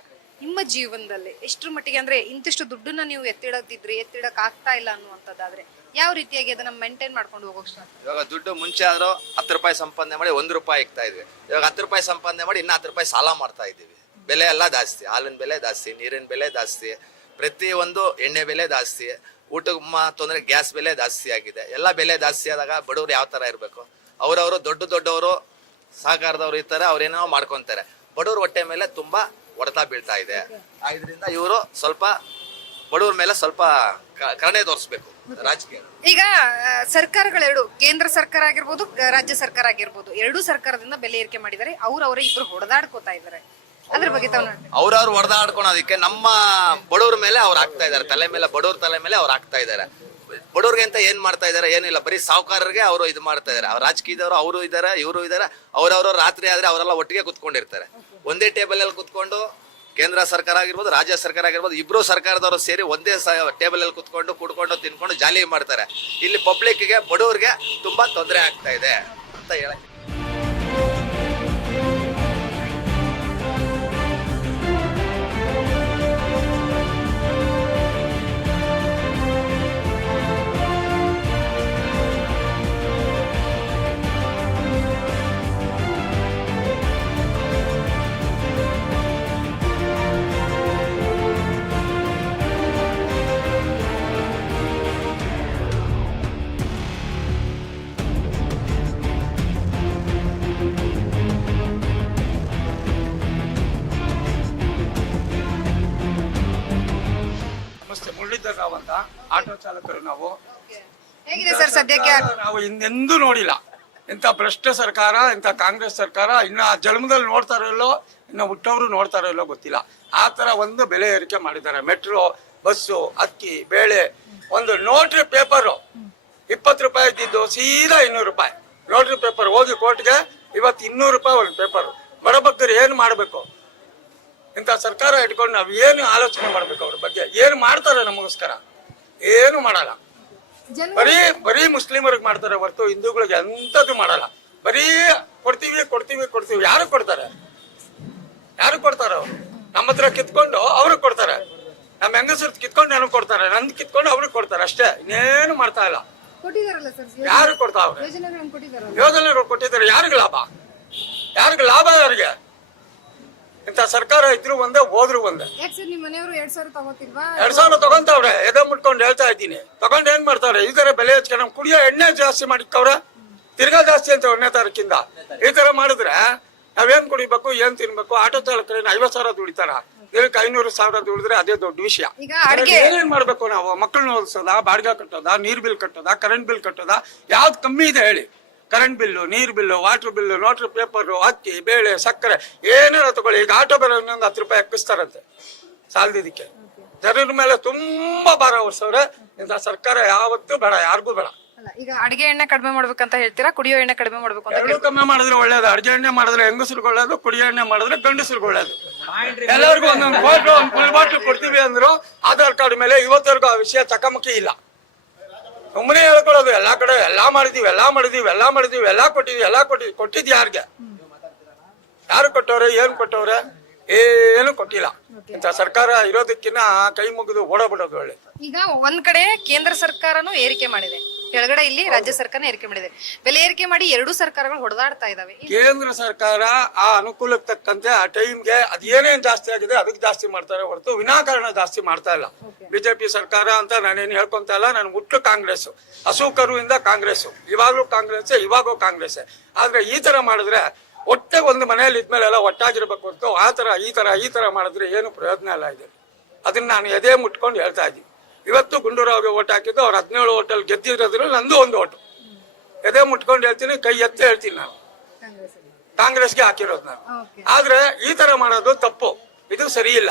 ನಿಮ್ಮ ಜೀವನದಲ್ಲಿ ಎಷ್ಟರ ಮಟ್ಟಿಗೆ ಅಂದ್ರೆ ಇಂತಿಷ್ಟು ದುಡ್ಡನ್ನ ನೀವು ಎತ್ತಿಡದಿದ್ರಿ, ಎತ್ತಿಡಕ್ ಆಗ್ತಾ ಇಲ್ಲ ಅನ್ನುವಂಥದ್ದಾದ್ರೆ ಯಾವ ರೀತಿಯಾಗಿ ಅದನ್ನ ಮೇಂಟೈನ್ ಮಾಡ್ಕೊಂಡು ಹೋಗೋಕ್ ಸ್ಟಾರ್ಟ್ ಇವಾಗ ದುಡ್ಡು ಮುಂಚೆ ಆದ್ರೂ ಹತ್ತು ರೂಪಾಯಿ ಸಂಪಾದನೆ ಮಾಡಿ ಒಂದು ರೂಪಾಯಿ ಇಕ್ತಾ ಇದ್ವಿ. ಇವಾಗ ಹತ್ತು ರೂಪಾಯಿ ಸಂಪಾದನೆ ಮಾಡಿ ಇನ್ನ ಹತ್ತು ರೂಪಾಯಿ ಸಾಲ ಮಾಡ್ತಾ ಇದ್ದೀವಿ. ಬೆಲೆ ಎಲ್ಲ ಜಾಸ್ತಿ. ಹಾಲಿನ ಬೆಲೆ ಜಾಸ್ತಿ ನೀರಿನ ಬೆಲೆ ಜಾಸ್ತಿ ಪ್ರತಿ ಒಂದು ಎಣ್ಣೆ ಬೆಲೆ ಜಾಸ್ತಿ ಊಟಕ್ಕೆ ತೊಂದರೆ ಗ್ಯಾಸ್ ಬೆಲೆ ಜಾಸ್ತಿ ಆಗಿದೆ. ಎಲ್ಲ ಬೆಲೆ ಜಾಸ್ತಿ ಆದಾಗ ಬಡವರು ಯಾವ ಥರ ಇರಬೇಕು? ಅವರವರು ದೊಡ್ಡ ದೊಡ್ಡವರು ಸಹಕಾರದವ್ರು ಇರ್ತಾರೆ ಅವ್ರೇನೋ ಮಾಡ್ಕೊತಾರೆ. ಬಡವ್ರ ಹೊಟ್ಟೆ ಮೇಲೆ ತುಂಬ ಹೊಡೆತ ಬೀಳ್ತಾ ಇದೆ. ಆದ್ರಿಂದ ಇದರಿಂದ ಇವರು ಸ್ವಲ್ಪ ಬಡವ್ರ ಮೇಲೆ ಸ್ವಲ್ಪ ಕರಣೆ ತೋರಿಸಬೇಕು ರಾಜಕೀಯ. ಈಗ ಆ, ಸರ್ಕಾರಗಳೆರಡು ಕೇಂದ್ರ ಸರ್ಕಾರ ಆಗಿರ್ಬೋದು ರಾಜ್ಯ ಸರ್ಕಾರ ಆಗಿರ್ಬೋದು ಎರಡೂ ಸರ್ಕಾರದಿಂದ ಬೆಲೆ ಏರಿಕೆ ಮಾಡಿದ್ದಾರೆ ಅವ್ರವರೇ ಇಬ್ರು ಹೊಡೆದಾಡ್ಕೋತಾ ಇದ್ದಾರೆ. ಅದ್ರ ಬಗ್ಗೆ ತಾವು. ಅವ್ರವ್ರು ಹೊಡೆದಾಡ್ಕೊಳೋದಕ್ಕೆ ನಮ್ಮ ಬಡವ್ರ ಮೇಲೆ ಅವ್ರು ಆಗ್ತಾ ಇದಾರೆ ತಲೆ ಮೇಲೆ ಬಡವ್ರ ತಲೆ ಮೇಲೆ ಅವ್ರು ಆಗ್ತಾ ಇದಾರೆ ಬಡವ್ರಿಗೆ ಅಂತ ಏನ್ ಮಾಡ್ತಾ ಇದಾರೆ ಏನಿಲ್ಲ. ಬರೀ ಸಾಹುಕಾರರಿಗೆ ಅವರು ಇದು ಮಾಡ್ತಾ ಇದಾರೆ ಅವ್ರ ರಾಜಕೀಯದವರು ಅವರು ಇದಾರೆ ಇವರು ಇದಾರೆ. ಅವರವರು ರಾತ್ರಿ ಆದ್ರೆ ಅವರೆಲ್ಲ ಒಟ್ಟಿಗೆ ಕುತ್ಕೊಂಡಿರ್ತಾರೆ. ಒಂದೇ ಟೇಬಲ್ ಅಲ್ಲಿ ಕುತ್ಕೊಂಡು ಕೇಂದ್ರ ಸರ್ಕಾರ ಆಗಿರ್ಬೋದು, ರಾಜ್ಯ ಸರ್ಕಾರ ಆಗಿರ್ಬೋದು ಇಬ್ಬರು ಸರ್ಕಾರದವರು ಸೇರಿ ಒಂದೇ ಟೇಬಲ್ ಅಲ್ಲಿ ಕುತ್ಕೊಂಡು, ಕುಡ್ಕೊಂಡು, ತಿನ್ಕೊಂಡು, ಜಾಲಿ ಮಾಡ್ತಾರೆ. ಇಲ್ಲಿ ಪಬ್ಲಿಕ್ಗೆ ಬಡವ್ರಿಗೆ ತುಂಬಾ ತೊಂದರೆ ಆಗ್ತಾ ಇದೆ ಅಂತ ಹೇಳಕ್ ಸದ್ಯಕ್ಕೆ ನಾವು ಇನ್ನೆಂದೂ ನೋಡಿಲ್ಲ. ಇಂಥ ಭ್ರಷ್ಟ ಸರ್ಕಾರ, ಇಂಥ ಕಾಂಗ್ರೆಸ್ ಸರ್ಕಾರ ಇನ್ನ ಜನ್ಮದಲ್ಲಿ ನೋಡ್ತಾರೋ ಇಲ್ಲೋ, ಇನ್ನು ಹುಟ್ಟವರು ನೋಡ್ತಾರೋ ಇಲ್ಲೋ ಗೊತ್ತಿಲ್ಲ. ಆ ಥರ ಒಂದು ಬೆಲೆ ಏರಿಕೆ ಮಾಡಿದ್ದಾರೆ. ಮೆಟ್ರೋ, ಬಸ್ಸು, ಅಕ್ಕಿ, ಬೇಳೆ, ಒಂದು ನೋಟ್ರಿ ಪೇಪರು. ಇಪ್ಪತ್ತು ರೂಪಾಯಿ ಇದ್ದಿದ್ದು ಸೀದಾ ಇನ್ನೂರು ರೂಪಾಯಿ. ನೋಟ್ರಿ ಪೇಪರ್ ಹೋಗಿ ಕೋರ್ಟ್ಗೆ ಇವತ್ತು ಇನ್ನೂರು ರೂಪಾಯಿ ಒಂದು ಪೇಪರು. ಬಡಬಗ್ಗರು ಏನು ಮಾಡಬೇಕು? ಇಂಥ ಸರ್ಕಾರ ಇಟ್ಕೊಂಡು ನಾವು ಏನು ಆಲೋಚನೆ ಮಾಡ್ಬೇಕು ಅವ್ರ ಬಗ್ಗೆ? ಏನು ಮಾಡ್ತಾರೆ ನಮಗೋಸ್ಕರ? ಏನು ಮಾಡಲ್ಲ. ಬರೀ ಬರೀ ಮುಸ್ಲಿಮರಿಗೆ ಮಾಡ್ತಾರೆ ಹೊರತು ಹಿಂದೂಗಳಿಗೆ ಎಂಥದ್ದು ಮಾಡಲ್ಲ. ಬರೀ ಕೊಡ್ತೀವಿ ಕೊಡ್ತೀವಿ ಕೊಡ್ತೀವಿ. ಯಾರು ಕೊಡ್ತಾರೆ? ಯಾರು ಕೊಡ್ತಾರೆ ಅವ್ರು? ನಮ್ಮ ಹತ್ರ ಕಿತ್ಕೊಂಡು ಅವ್ರಿಗೆ ಕೊಡ್ತಾರೆ. ನಮ್ಮ ಹೆಂಗಸರ್ ಕಿತ್ಕೊಂಡು ನನಗೆ ಕೊಡ್ತಾರೆ. ನಂದು ಕಿತ್ಕೊಂಡು ಅವ್ರಿಗೆ ಕೊಡ್ತಾರೆ ಅಷ್ಟೇ. ಇನ್ನೇನು ಮಾಡ್ತಾ ಇಲ್ಲ. ಕೊಟ್ಟಿದಾರಲ್ಲ ಸರ್? ಯಾರು ಕೊಡ್ತಾವ್ರೆ ಯೋಜನೆಗಳು ಕೊಟ್ಟಿದ್ದಾರೆ. ಯಾರಿಗೆ ಲಾಭ? ಯಾರಿಗೆ ಲಾಭ ಯಾರಿಗೆ? ಇಂಥ ಸರ್ಕಾರ ಇದ್ರು ಒಂದೇ ಹೋದ್ರು ಒಂದೇ. ಯಾಕೆ ಸರ್ ನಿಮ್ಮ ಮನೆಯವರು ಎರಡ್ ಸಾವಿರ ತಗೋತಿಲ್ವಾ ಎರಡ್ ಸಾವಿರ ತಗೊಂತವ್ರೆ ಎದೆ ಮುಟ್ಕೊಂಡು ಹೇಳ್ತಾ ಇದ್ದೀನಿ. ತಗೊಂಡ್ ಏನ್ ಮಾಡ್ತಾವ್ರೆ ಈ ತರ ಬೆಲೆ ಹೆಚ್ಚಿಕೊಂಡು ಕುಡಿಯೋ ಎಣ್ಣೆ ಜಾಸ್ತಿ ಮಾಡಿಕ್ಕವ್ರೆ ತಿರ್ಗಾ ಜಾಸ್ತಿ ಅಂತ ಒಂದನೇ ತಾರೀಕಿಂದ ಈ ತರ ಮಾಡಿದ್ರೆ ನಾವೇನ್ ಕುಡಿಬೇಕು ಏನ್ ತಿನ್ಬೇಕು? ಆಟೋ ಚಾಲಕರ ಐವತ್ ಸಾವಿರ ದುಡಿತಾರ? ಇದಕ್ಕೆ ಐನೂರು ಸಾವಿರ ದುಡಿದ್ರೆ ಅದೇ ದೊಡ್ಡ ವಿಷಯ. ಏನೇನ್ ಮಾಡ್ಬೇಕು ನಾವು? ಮಕ್ಕಳನ್ನ ಓದಿಸೋದ ಬಾಡಿಗೆ ಕಟ್ಟೋದ ನೀರ್ ಬಿಲ್ ಕಟ್ಟೋದ ಕರೆಂಟ್ ಬಿಲ್ ಕಟ್ಟೋದ? ಯಾವ್ದು ಕಮ್ಮಿ ಇದೆ ಹೇಳಿ. ಕರೆಂಟ್ ಬಿಲ್ಲು ನೀರ್ ಬಿಲ್ಲು ವಾಟರ್ ಬಿಲ್ಲು ನೋಟ್ರ್ ಪೇಪರು ಅಕ್ಕಿ ಬೇಳೆ ಸಕ್ಕರೆ ಏನೇನೋ ತಗೊಳ್ಳಿ. ಈಗ ಆಟೋ ಬೆಲೆ ಇನ್ನೊಂದು ಹತ್ತು ರೂಪಾಯಿ ಹಾಕಿಸ್ತಾರಂತೆ ಸಾಲದಿದ್ದಕ್ಕೆ. ಜನರ ಮೇಲೆ ತುಂಬಾ ಭಾರ ಹೊರಿಸವ್ರೆ ಇಂತ ಸರ್ಕಾರ ಯಾವತ್ತೂ ಬೇಡ ಯಾರಿಗೂ ಬೇಡ. ಈಗ ಅಡಿಗೆ ಎಣ್ಣೆ ಕಡಿಮೆ ಮಾಡ್ಬೇಕಂತ ಹೇಳ್ತೀರಾ? ಕುಡಿಯೋ ಎಣ್ಣೆ ಕಡಿಮೆ ಮಾಡ್ಬೇಕು ಅಂತ ಎರಡೂ ಕಮ್ಮಿ ಮಾಡಿದ್ರೆ ಒಳ್ಳೇದು. ಅಡಿಗೆ ಎಣ್ಣೆ ಮಾಡಿದ್ರೆ ಹೆಂಗಸರು ಒಳ್ಳೇದು ಕುಡಿಯೋ ಎಣ್ಣೆ ಮಾಡಿದ್ರೆ ಗಂಡಸರು ಒಳ್ಳೇದು. ಎಲ್ಲರಿಗೂ ಒಂದೊಂದು ಬಾಟ್ಲು ಒಂದು ಫುಲ್ ಬಾಟ್ಲು ಕೊಡ್ತೀವಿ ಅಂದ್ರು ಆಧಾರ್ ಕಾರ್ಡ್ ಮೇಲೆ ಇವತ್ತರೆಗೂ ಆ ವಿಷಯ ಚಕಮಕಿ ಇಲ್ಲ. ಸುಮ್ಮನೆ ಹೇಳ್ಕೊಳ್ಳೋದು ಎಲ್ಲಾ ಕಡೆ ಎಲ್ಲಾ ಮಾಡಿದೀವಿ ಎಲ್ಲಾ ಮಾಡಿದೀವಿ ಎಲ್ಲಾ ಮಾಡಿದೀವಿ ಎಲ್ಲಾ ಕೊಟ್ಟಿದ್ವಿ ಎಲ್ಲಾ ಕೊಟ್ಟಿದ್ವಿ ಕೊಟ್ಟಿದ್ ಯಾರಿಗೆ? ಯಾರು ಕೊಟ್ಟವ್ರೆ ಏನ್ ಕೊಟ್ಟವ್ರೆ? ಏನು ಕೊಟ್ಟಿಲ್ಲ. ಇಂಥ ಸರ್ಕಾರ ಇರೋದಕ್ಕಿನ್ನ ಕೈ ಮುಗಿದು ಓಡಬಿಡೋದು ಒಳ್ಳೆ ಈಗ ಒಂದ್ ಕಡೆ ಕೇಂದ್ರ ಸರ್ಕಾರನು ಏರಿಕೆ ಮಾಡಿದೆ. ಕೆಳಗಡೆ ಇಲ್ಲಿ ರಾಜ್ಯ ಸರ್ಕಾರ ಏರಿಕೆ ಮಾಡಿದೆ. ಬೆಲೆ ಏರಿಕೆ ಮಾಡಿ ಎರಡೂ ಸರ್ಕಾರಗಳು ಹೊಡೆದಾಡ್ತಾ ಇದಾವೆ. ಕೇಂದ್ರ ಸರ್ಕಾರ ಆ ಅನುಕೂಲಕ್ಕೆ ತಕ್ಕಂತೆ ಆ ಟೈಮ್ಗೆ ಅದೇನೇನ್ ಜಾಸ್ತಿ ಆಗಿದೆ ಅದಕ್ಕೆ ಜಾಸ್ತಿ ಮಾಡ್ತಾರೆ ಹೊರತು ವಿನಾಕಾರಣ ಜಾಸ್ತಿ ಮಾಡ್ತಾ ಇಲ್ಲ. ಬಿಜೆಪಿ ಸರ್ಕಾರ ಅಂತ ನಾನೇನು ಹೇಳ್ಕೊಂತ ಇಲ್ಲ ನಾನು ಹುಟ್ಟು ಕಾಂಗ್ರೆಸ್ ಹಸು ಇಂದ ಕಾಂಗ್ರೆಸ್ ಇವಾಗ್ಲೂ ಕಾಂಗ್ರೆಸ್ ಇವಾಗೂ ಕಾಂಗ್ರೆಸ್ ಆದ್ರೆ ಈ ತರ ಮಾಡಿದ್ರೆ ಒಟ್ಟೆ ಒಂದು ಮನೆಯಲ್ಲಿ ಇದ್ಮೇಲೆ ಎಲ್ಲ ಒಟ್ಟಾಗಿರ್ಬೇಕು ಹೊರತು ಆ ತರ ಈ ತರ ಈ ತರ ಮಾಡಿದ್ರೆ ಏನು ಪ್ರಯೋಜನ ಇಲ್ಲ ಇದೆ ಅದನ್ನ ನಾನು ಎದೆ ಮುಟ್ಕೊಂಡು ಹೇಳ್ತಾ ಇದ್ದೀನಿ. ಇವತ್ತು ಗುಂಡೂರಾವ್ಗೆ ಓಟ್ ಹಾಕಿದ್ದು ಅವ್ರು ಹದಿನೇಳು ಓಟಲ್ಲಿ ಗೆದ್ದಿರೋದ್ರಲ್ಲಿ ನಂದು ಒಂದು ಓಟು. ಎದೆ ಮುಟ್ಕೊಂಡು ಹೇಳ್ತೀನಿ ಕೈ ಎತ್ತ ಹೇಳ್ತೀನಿ ನಾನು. ಕಾಂಗ್ರೆಸ್ಗೆ ಹಾಕಿರೋದು ನಾನು. ಆದ್ರೆ ಈ ತರ ಮಾಡೋದು ತಪ್ಪು. ಇದು ಸರಿ ಇಲ್ಲ.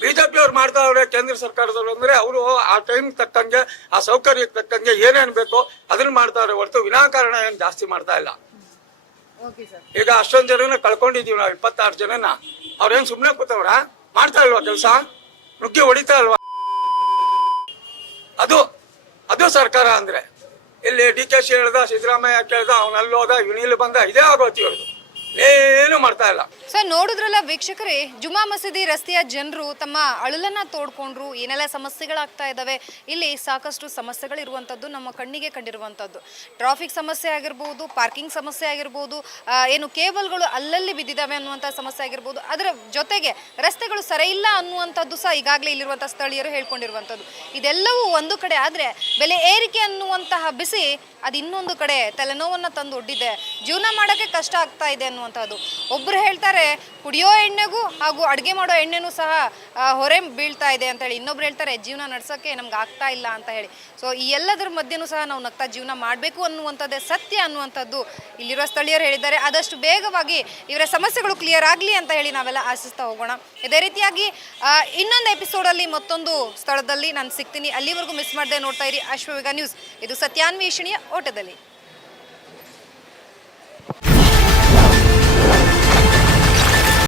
ಬಿಜೆಪಿ ಅವ್ರು ಮಾಡ್ತಾವ್ರೆ ಕೇಂದ್ರ ಸರ್ಕಾರದವ್ರು ಅಂದ್ರೆ ಅವರು ಆ ಟೈಮ್ ತಕ್ಕಂಗೆ ಆ ಸೌಕರ್ಯಕ್ಕೆ ತಕ್ಕಂಗೆ ಏನೇನ್ ಬೇಕೋ ಅದನ್ನ ಮಾಡ್ತಾವ್ರೆ ಹೊರತು ವಿನಾಕಾರಣ ಏನ್ ಜಾಸ್ತಿ ಮಾಡ್ತಾ ಇಲ್ಲ. ಈಗ ಅಷ್ಟೊಂದ್ ಜನನ ಕಳ್ಕೊಂಡಿದೀವಿ ನಾವು ಇಪ್ಪತ್ತಾರು ಜನನ. ಅವ್ರೇನ್ ಸುಮ್ನೆ ಕೂತವ್ರ? ಮಾಡ್ತಾ ಇಲ್ವಾ ಕೆಲಸ? ನುಗ್ಗಿ ಹೊಡಿತಾ ಇಲ್ವಾ? ಅದು ಅದು ಸರ್ಕಾರ ಅಂದ್ರೆ. ಇಲ್ಲಿ ಡಿ ಕೆ ಶಿ ಹೇಳ್ದ, ಸಿದ್ದರಾಮಯ್ಯ ಕೇಳ್ದ ಅವ್ನ ಅಲ್ಲಿ ಹೋದ ಇವನು ಬಂದ, ಇದೇ ಆಗೋತಿ ಏನು ಮಾಡ್ತಾ ಇಲ್ಲ. ಸೊ ನೋಡಿದ್ರಲ್ಲ ವೀಕ್ಷಕರೇ, ಜುಮಾ ಮಸೀದಿ ರಸ್ತೆಯ ಜನರು ತಮ್ಮ ಅಳಲನ್ನ ತೋಡ್ಕೊಂಡ್ರು, ಏನೆಲ್ಲ ಸಮಸ್ಯೆಗಳಾಗ್ತಾ ಇದಾವೆ, ಇಲ್ಲಿ ಸಾಕಷ್ಟು ಸಮಸ್ಯೆಗಳಿರುವಂಥದ್ದು ನಮ್ಮ ಕಣ್ಣಿಗೆ ಕಂಡಿರುವಂಥದ್ದು ಟ್ರಾಫಿಕ್ ಸಮಸ್ಯೆ ಆಗಿರ್ಬೋದು ಪಾರ್ಕಿಂಗ್ ಸಮಸ್ಯೆ ಆಗಿರ್ಬೋದು ಏನು ಕೇಬಲ್ಗಳು ಅಲ್ಲಲ್ಲಿ ಬಿದ್ದಿದ್ದಾವೆ ಅನ್ನುವಂತ ಸಮಸ್ಯೆ ಆಗಿರ್ಬೋದು, ಅದರ ಜೊತೆಗೆ ರಸ್ತೆಗಳು ಸರಿ ಇಲ್ಲ ಅನ್ನುವಂಥದ್ದು ಸಹ ಈಗಾಗಲೇ ಇಲ್ಲಿರುವಂತಹ ಸ್ಥಳೀಯರು ಹೇಳ್ಕೊಂಡಿರುವಂಥದ್ದು ಇದೆಲ್ಲವೂ ಒಂದು ಕಡೆ ಆದರೆ, ಬೆಲೆ ಏರಿಕೆ ಅನ್ನುವಂತಹ ಬಿಸಿ ಅದು ಇನ್ನೊಂದು ಕಡೆ ತಲೆನೋವನ್ನು ತಂದು ಒಡ್ಡಿದೆ. ಜೀವನ ಮಾಡೋಕ್ಕೆ ಕಷ್ಟ ಆಗ್ತಾ ಇದೆ ಅನ್ನುವಂಥದ್ದು. ಒಬ್ಬರು ಹೇಳ್ತಾರೆ, ಕುಡಿಯೋ ಎಣ್ಣೆಗೂ ಹಾಗೂ ಅಡುಗೆ ಮಾಡೋ ಎಣ್ಣೆನೂ ಸಹ ಹೊರೆ ಬೀಳ್ತಾ ಇದೆ ಅಂತ ಹೇಳಿ. ಇನ್ನೊಬ್ರು ಹೇಳ್ತಾರೆ, ಜೀವನ ನಡ್ಸೋಕ್ಕೆ ನಮ್ಗೆ ಆಗ್ತಾ ಇಲ್ಲ ಅಂತ ಹೇಳಿ. ಸೊ ಈ ಎಲ್ಲದರ ಮಧ್ಯೆನೂ ಸಹ ನಾವು ನಗ್ತಾ ಜೀವನ ಮಾಡಬೇಕು ಅನ್ನುವಂಥದ್ದೇ ಸತ್ಯ ಅನ್ನುವಂಥದ್ದು ಇಲ್ಲಿರುವ ಸ್ಥಳೀಯರು ಹೇಳಿದ್ದಾರೆ. ಆದಷ್ಟು ಬೇಗವಾಗಿ ಇವರ ಸಮಸ್ಯೆಗಳು ಕ್ಲಿಯರ್ ಆಗಲಿ ಅಂತ ಹೇಳಿ ನಾವೆಲ್ಲ ಆಶಿಸ್ತಾ ಹೋಗೋಣ. ಇದೇ ರೀತಿಯಾಗಿ ಇನ್ನೊಂದು ಎಪಿಸೋಡಲ್ಲಿ ಮತ್ತೊಂದು ಸ್ಥಳದಲ್ಲಿ ನಾನು ಸಿಗ್ತೀನಿ. ಅಲ್ಲಿವರೆಗೂ ಮಿಸ್ ಮಾಡದೆ ನೋಡ್ತಾ ಇರಿ. ಅಶ್ವವೇಗ ನ್ಯೂಸ್ ಇದು ಸತ್ಯಾನ್ವೇಷಣೆಯ ಓಟದಲ್ಲಿ.